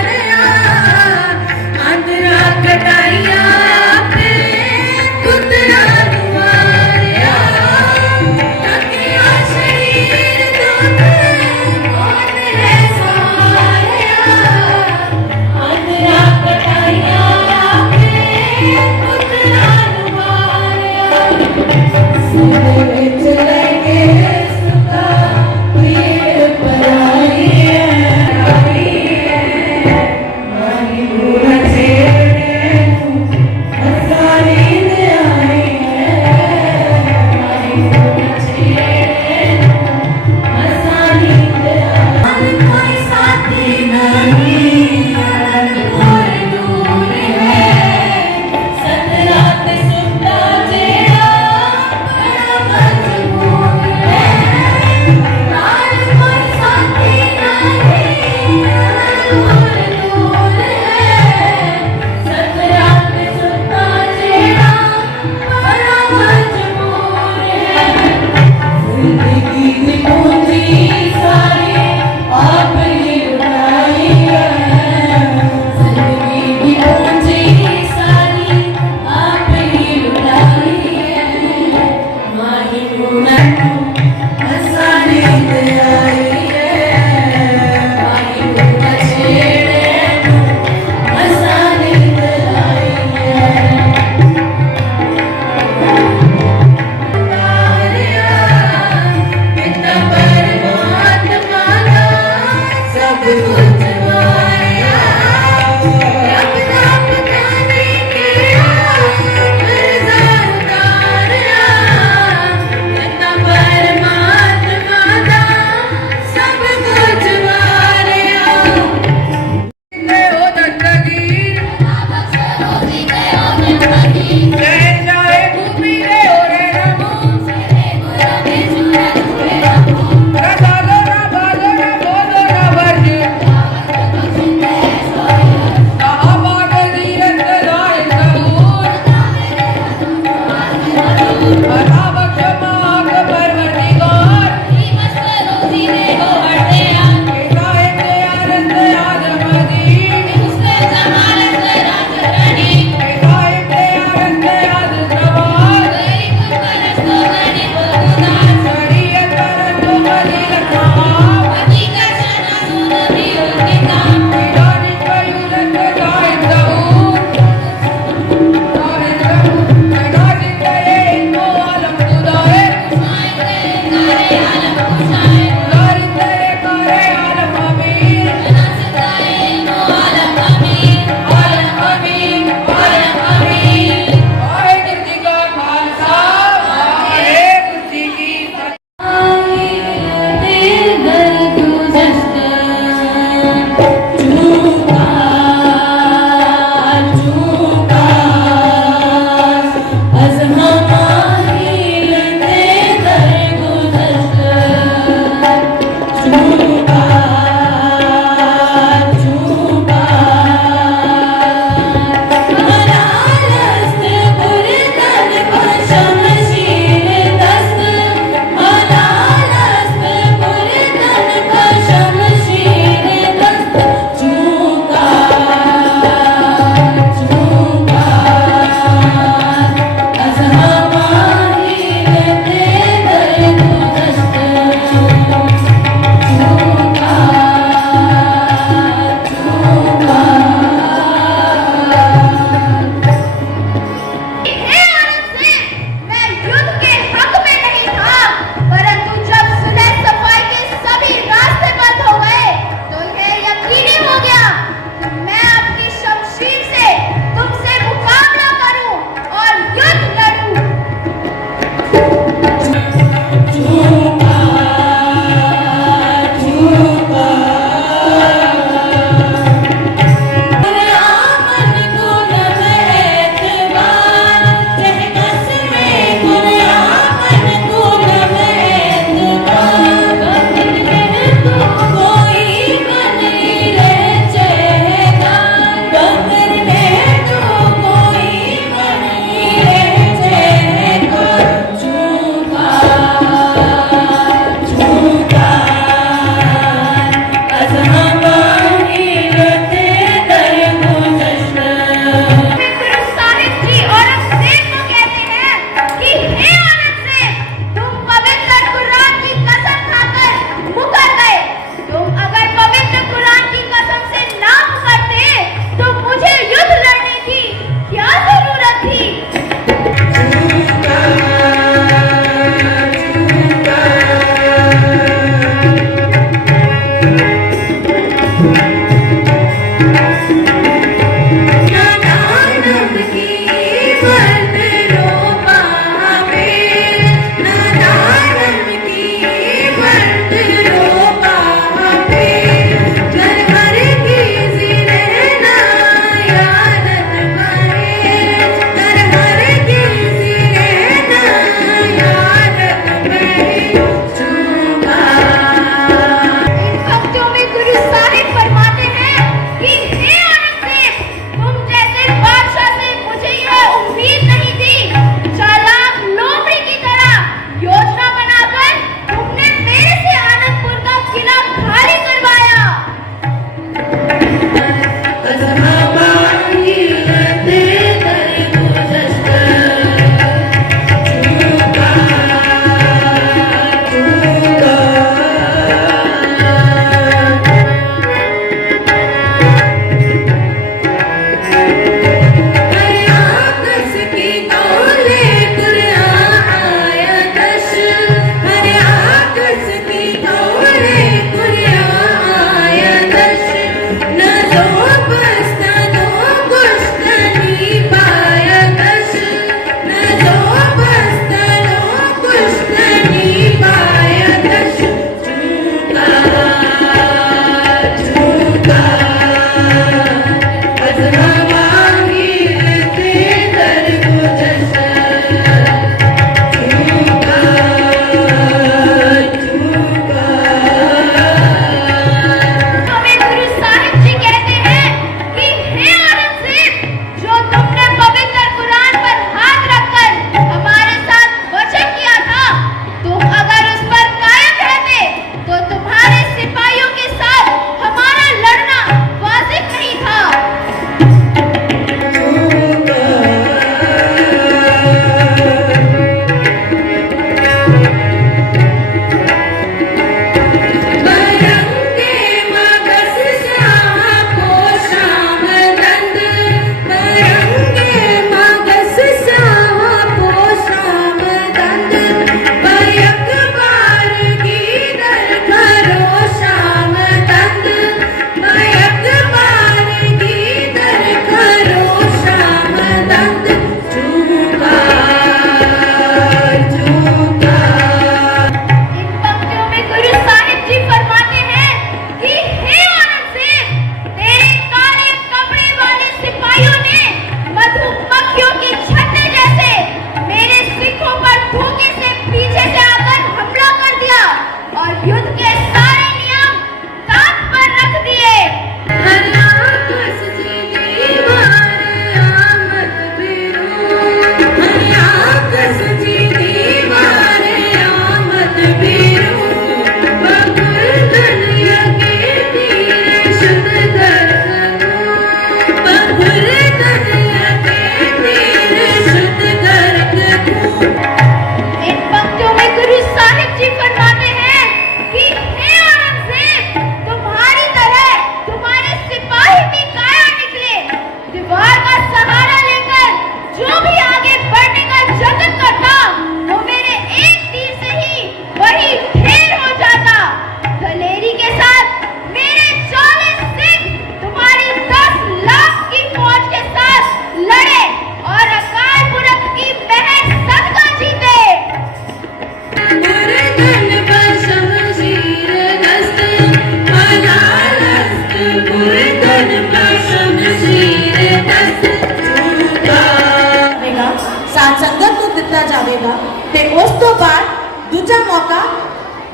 ਜਾਵੇਗਾ, ਸਾਥ ਸੰਗਤ ਨੂੰ ਦਿੱਤਾ ਜਾਵੇਗਾ ਤੇ ਉਸ ਤੋਂ ਬਾਅਦ ਦੂਜਾ ਮੌਕਾ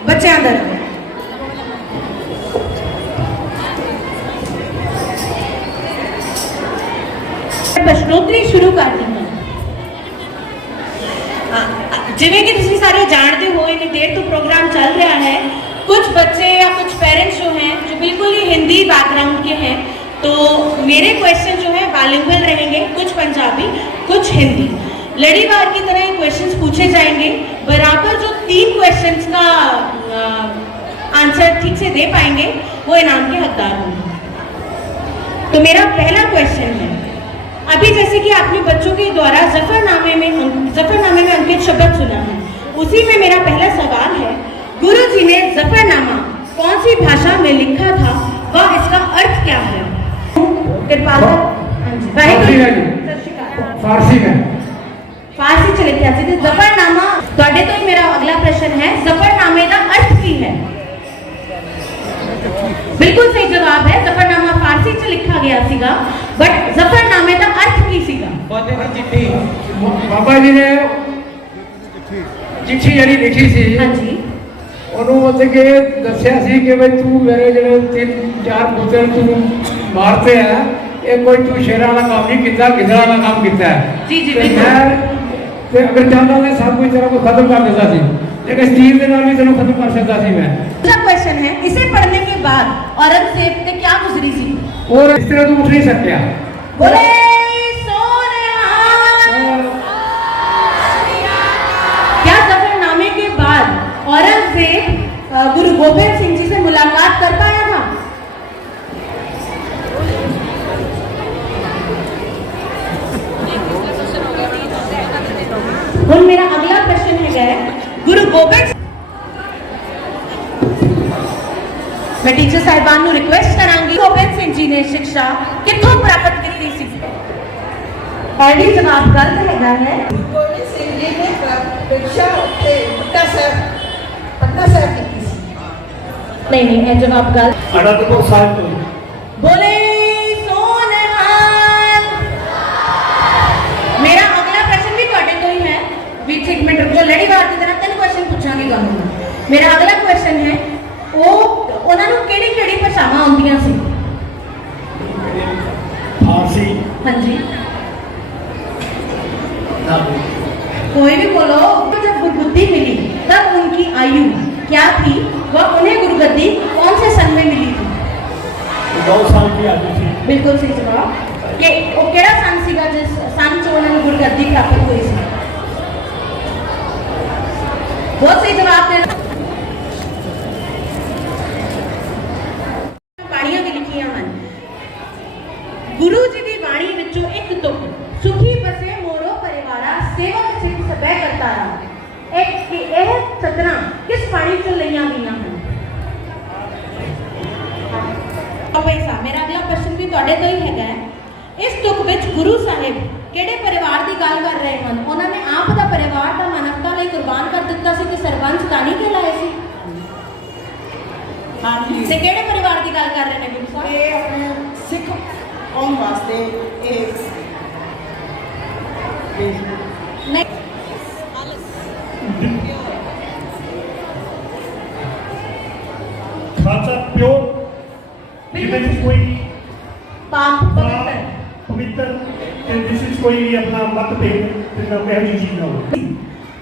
ਬੱਚਿਆਂ ਦਾ ਰਹੇਗਾ। ਪ੍ਰਸ਼ਨੋਤਰੀ ਸ਼ੁਰੂ ਕਰਦੀ ਹਾਂ। ਜਿਵੇਂ ਕਿ ਤੁਸੀਂ ਸਾਰੇ ਜਾਣਦੇ हो इतनी देर तो प्रोग्राम चल रहा है, कुछ बच्चे या कुछ पेरेंट्स जो हैं जो बिल्कुल ही हिंदी बैकग्राउंड के हैं, तो मेरे क्वेश्चन जो है बाइलिंगुअल रहेंगे, कुछ पंजाबी कुछ हिंदी। लड़ीवार की तरह ये क्वेश्चंस पूछे जाएंगे। बराबर जो 3 क्वेश्चंस का आंसर ठीक से दे पाएंगे वो इनाम के हकदार होंगे। तो मेरा पहला क्वेश्चन है, अभी जैसे कि आपने बच्चों के द्वारा जफरनामे में अंकित शब्द सुना है, उसी में मेरा पहला सवाल है, गुरु जी ने जफरनामा कौन सी भाषा में लिखा था व इसका अर्थ क्या है? कृपाला फारसी में फारसी च लिखा सी। जफरनामा ਤੁਹਾਡੇ ਤੋਂ ਹੀ ਮੇਰਾ अगला प्रश्न है, जफरनामे का अर्थ की है? बिल्कुल सही जवाब है, जफरनामा फारसी च लिखा गया सीगा, बट जफरनामे का अर्थ की सीगा? चिट्ठी बाबा जी ने चिट्ठी जड़ी लिखी सी। हाँ जी। ਉਹਨੂੰ ਉਹਦੇ ਕੇ ਦੱਸਿਆ ਸੀ ਕਿ ਬਈ ਤੂੰ ਮੇਰੇ ਜਿਹੜੇ 3-4 ਪੁੱਤਰ ਤੂੰ ਮਾਰਤੇ ਆ, ਇਹ ਕੋਈ ਤੂੰ ਸ਼ੇਰਾਂ ਵਾਲਾ ਕੰਮ ਨਹੀਂ ਕੀਤਾ, ਗਿੱਦੜਾਂ ਵਾਲਾ ਕੰਮ ਕੀਤਾ ਹੈ। ਜੀ ਜੀ ਤੇ ਬਿल्कुल। ਮੈਂ ਤੇ ਅਗਰ ਚਾਹੁੰਦਾ ਤਾਂ ਸਭ ਕੁਝ ਤੇਰਾ को खत्म कर देता ਸੀ, लेकिन स्टील ਦੇ ਨਾਲ ਵੀ ਤੈਨੂੰ खत्म कर सकता ਸੀ मैं। दूसरा क्वेश्चन है, इसे पढ़ने के बाद औरंगजेब ने क्या गुजरी सी? और इस तरह तू उठ नहीं सकता। बोले सोनिहाल। क्या जफरनामे के बाद औरंगजेब गुरु गोबिंद सिंह जी से मुलाकात कर पाया था? और मेरा अगला प्रश्न है, गुरु गोबिंद, मैं टीचर साहिबान ਨੂੰ रिक्वेस्ट करांगी, गोबिंद सिंह जी ने शिक्षा कितों प्राप्त की सी? पहली जवाब गलत है। गोबिंद सिंह जी ने शिक्षा पटना साहब की थी। नहीं, ये जवाब गलत। अनंतपुर साहिब तो बोले सोनिहाल। मेरा अगला प्रश्न भी ਤੁਹਾਡੇ ਤੋਂ ही है, बीच एक मिनट रुक जाओ, लड़ीवार की तरह 3 क्वेश्चन पूछांगी ਤੁਹਾਨੂੰ। मेरा अगला क्वेश्चन है, ਉਹਨਾਂ ਨੂੰ ਕਿਹੜੀ ਭਾਸ਼ਾਵਾਂ ਆਉਂਦੀਆਂ ਸੀ? फारसी, हाँ जी, कोई भी बोलो। जब गुरुगद्दी मिली तब उनकी आयु क्या थी व उन्हें गुरुगद्दी कौन से सन में मिली थी? 2 साल की आयु थी। बिल्कुल सही जवाब। कि वो केड़ा सन सीगा जिस सन च उन्हें गुरुगद्दी प्राप्त हुई सी? बहुत सही जवाब दे। बाणियां भी लिखियां हैं। गुरु जी की बाणी विचों एक तुक, सुखी बसे मोरो परिवारा, सेवक सिख सबे करता रहा। एक सदना किस बाणी चों लईयां गईयां हैं? पैसा। मेरा अगला प्रश्न भी ਤੁਹਾਡੇ ਤੋਂ ਹੀ ਹੈਗਾ। ਇਸ ਤੁਕ ਵਿੱਚ ਗੁਰੂ ਸਾਹਿਬ ਕਿਹੜੇ ਪਰਿਵਾਰ ਦੀ ਗੱਲ ਕਰ ਰਹੇ ਹਨ? ਉਹਨਾਂ ਨੇ ਆਪ ਦਾ ਪਰਿਵਾਰ ਦਾ ਮਾਨਵਤਾ ਲਈ ਕੁਰਬਾਨ ਕਰ ਦਿੱਤਾ ਸੀ ਤੇ ਸਰਬੰਸ ਤਾਂ ਨਹੀਂ ਕਹਿਲਾਏ ਸੀ? ਹਾਂਜੀ। ਤੇ ਕਿਹੜੇ ਪਰਿਵਾਰ ਦੀ ਗੱਲ ਕਰ ਰਹੇ ਨੇ ਗੁਰੂ ਸਾਹਿਬ? ਇਹ ਆਪਣੇ ਸਿੱਖ ਕੌਮ ਵਾਸਤੇ ਇਹ ਨਹੀਂ, खालसा प्योर बिल्कुल कोई पाप पवित्र। पवित्र दिस इज कोई अपना मतभेद ਤੇ ਨਾ ਇਹ ਜੀ ਚੀਜ਼ ਨਾ ਹੋਵੇ।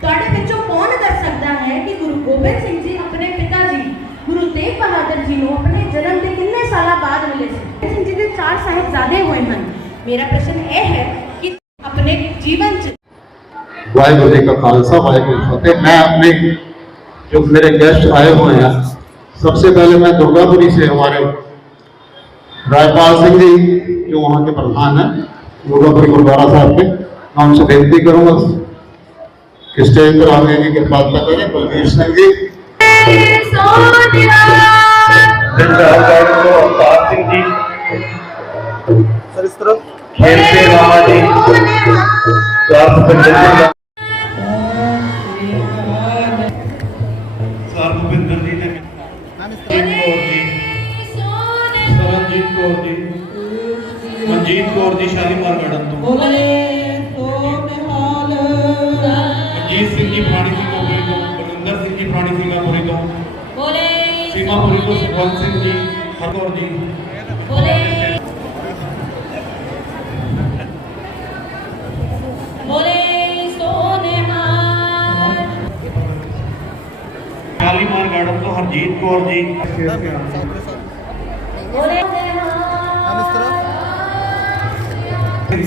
ਤੁਹਾਡੇ ਵਿੱਚੋਂ ਕੌਣ ਦੱਸ ਸਕਦਾ ਹੈ ਕਿ ਗੁਰੂ ਗੋਬਿੰਦ ਸਿੰਘ ਜੀ ਆਪਣੇ ਪਿਤਾ ਜੀ ਗੁਰੂ ਤੇਗ ਬਹਾਦਰ ਜੀ ਨੂੰ ਆਪਣੇ ਜਨਮ ਦੇ ਕਿੰਨੇ ਸਾਲਾਂ ਬਾਅਦ ਮਿਲੇ ਸੀ? ਗੋਬਿੰਦ ਸਿੰਘ ਜੀ ਦੇ 4 ਸਾਹਿਬਜ਼ਾਦੇ ਹੋਏ ਹਨ। ਮੇਰਾ ਪ੍ਰਸ਼ਨ ਇਹ ਹੈ ਕਿ ਆਪਣੇ ਜੀਵਨ 'ਚ वाहिगुरु जी का खालसा वाहिगुरु जी की फतेह। मैं अपने जो मेरे गेस्ट आए हुए हैं, सबसे पहले मैं दुर्गापुरी से हमारे रायपाल सिंह जी जो वहाँ के प्रधान हैं दुर्गापुरी गुरुद्वारा साहब के, मैं उनसे बेनती करूँगा कि स्टेज पर आने की कृपालता करें। बलवीर सिंह जी, अवतार सिंह जी, सर इस तरह खेल के रामा जी, भूपिंदर जी ने, सरनजीत कौर जी, ਮਨਜੀਤ ਕੌਰ ਜੀ ਸ਼ਾਲੀਮਾਰ ਗਾਰਡਨ ਤੋਂ। ਮਨਜੀਤ ਸਿੰਘ ਜੀ ਫਲਾਣੀ ਸਿੰਘਾਪੁਰੀ ਤੋਂ। ਬਲਵਿੰਦਰ ਸਿੰਘ ਜੀ ਫਲਾਣੀ ਸਿੰਘਾਪੁਰੀ ਤੋਂ। ਸੀਮਾਪੁਰੀ ਤੋਂ ਸੁਖਵੰਤ ਸਿੰਘ ਜੀ, ਹਰਕੌਰ ਜੀ। ਸ਼ਾਲੀਮਾਰ ਗਾਰਡਨ ਤੋਂ ਹਰਜੀਤ ਕੌਰ ਜੀ।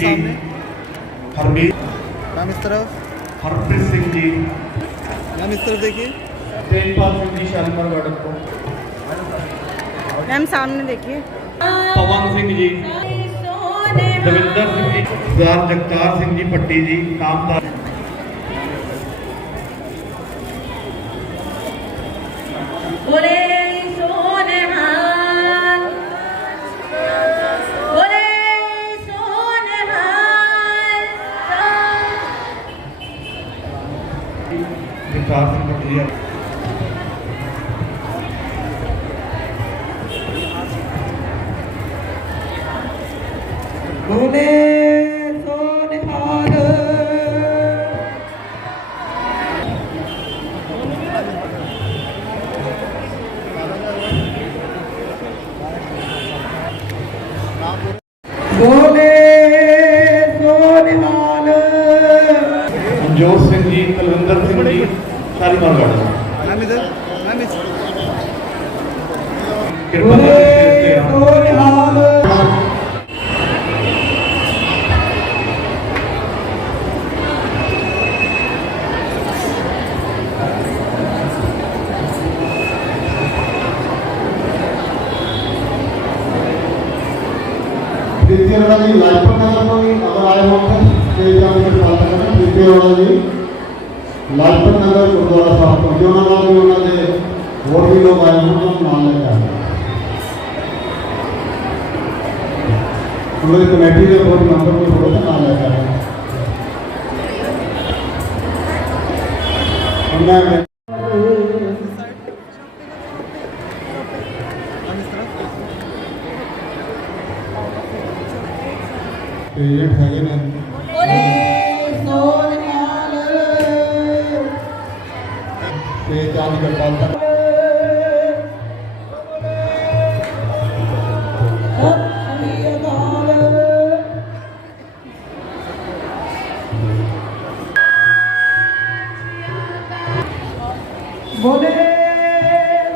जी हरमीत मैम इस तरफ, हरप्रीत सिंह जी। मैम इस तरफ देखिए। तेजपाल सिंह जी शालीमार गार्डन को। मैम सामने देखिए। पवन सिंह जी, दविंदर सिंह जी, सरदार जगतार सिंह जी पट्टी जी कामदार। जगतार सिंह पट्टी जी। बोले सोनिहाल। बोले सोनिहाल। मनजोत सिंह जी, कुलविंदर सिंह जी शालीमार गार्डन। मैम इधर, मैम इस कृपा करके सोनिहाल। द्वितीय वाला जी लाजपत नगर को भी अगर आए हो तो स्टेज जाने के साथ करें। द्वितीय वाला जी लाजपत नगर गुरुद्वारा साहब को जो ना भी उन्होंने और भी लोग आए हों तो नाम लेके आए। उन्होंने कमेटी के बोर्ड मेंबर को थोड़ा सा नाम लेके आए। पेरेंट है ना से चांद का पालता बोले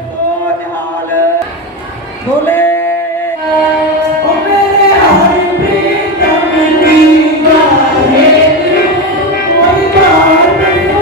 सोनिहाल। बोले ओ मेरे हरि प्रीतम की गाहे कोई बात नहीं।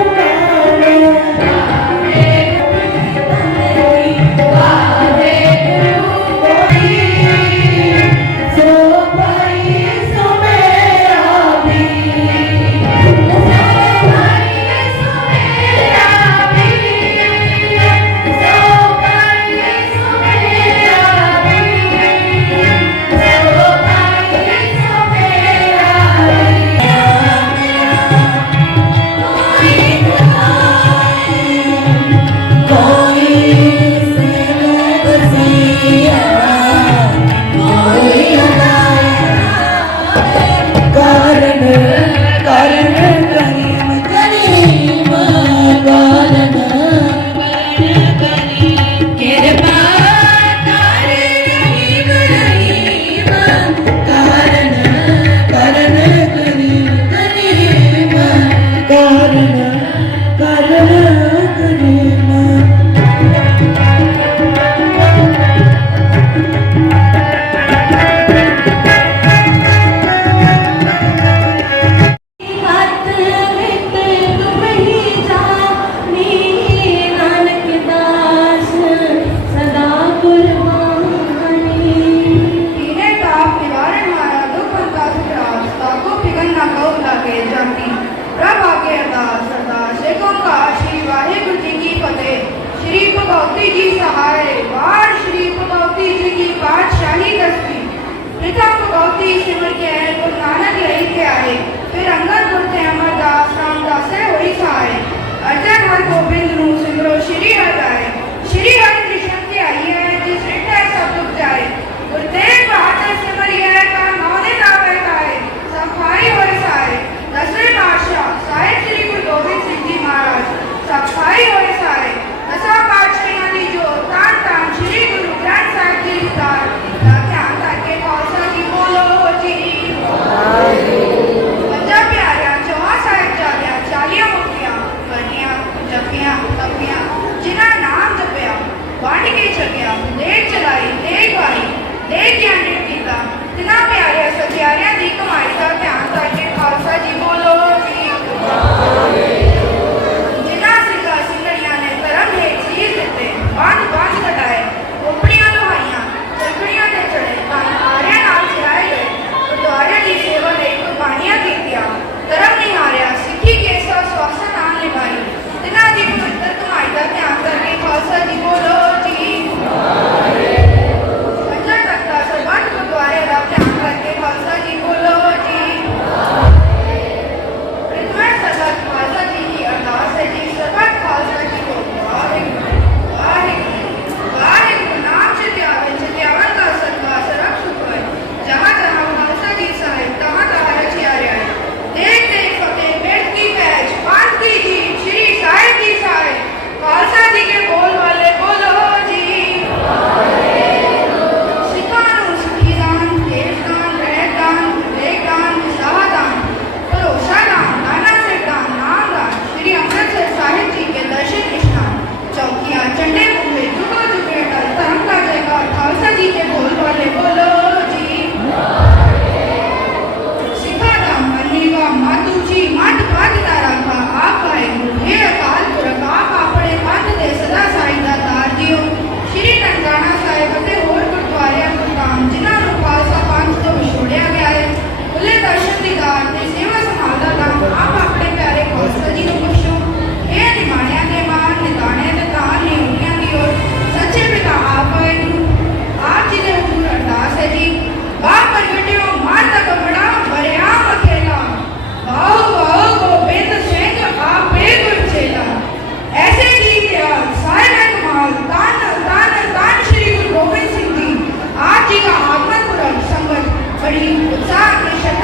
उत्साह के शत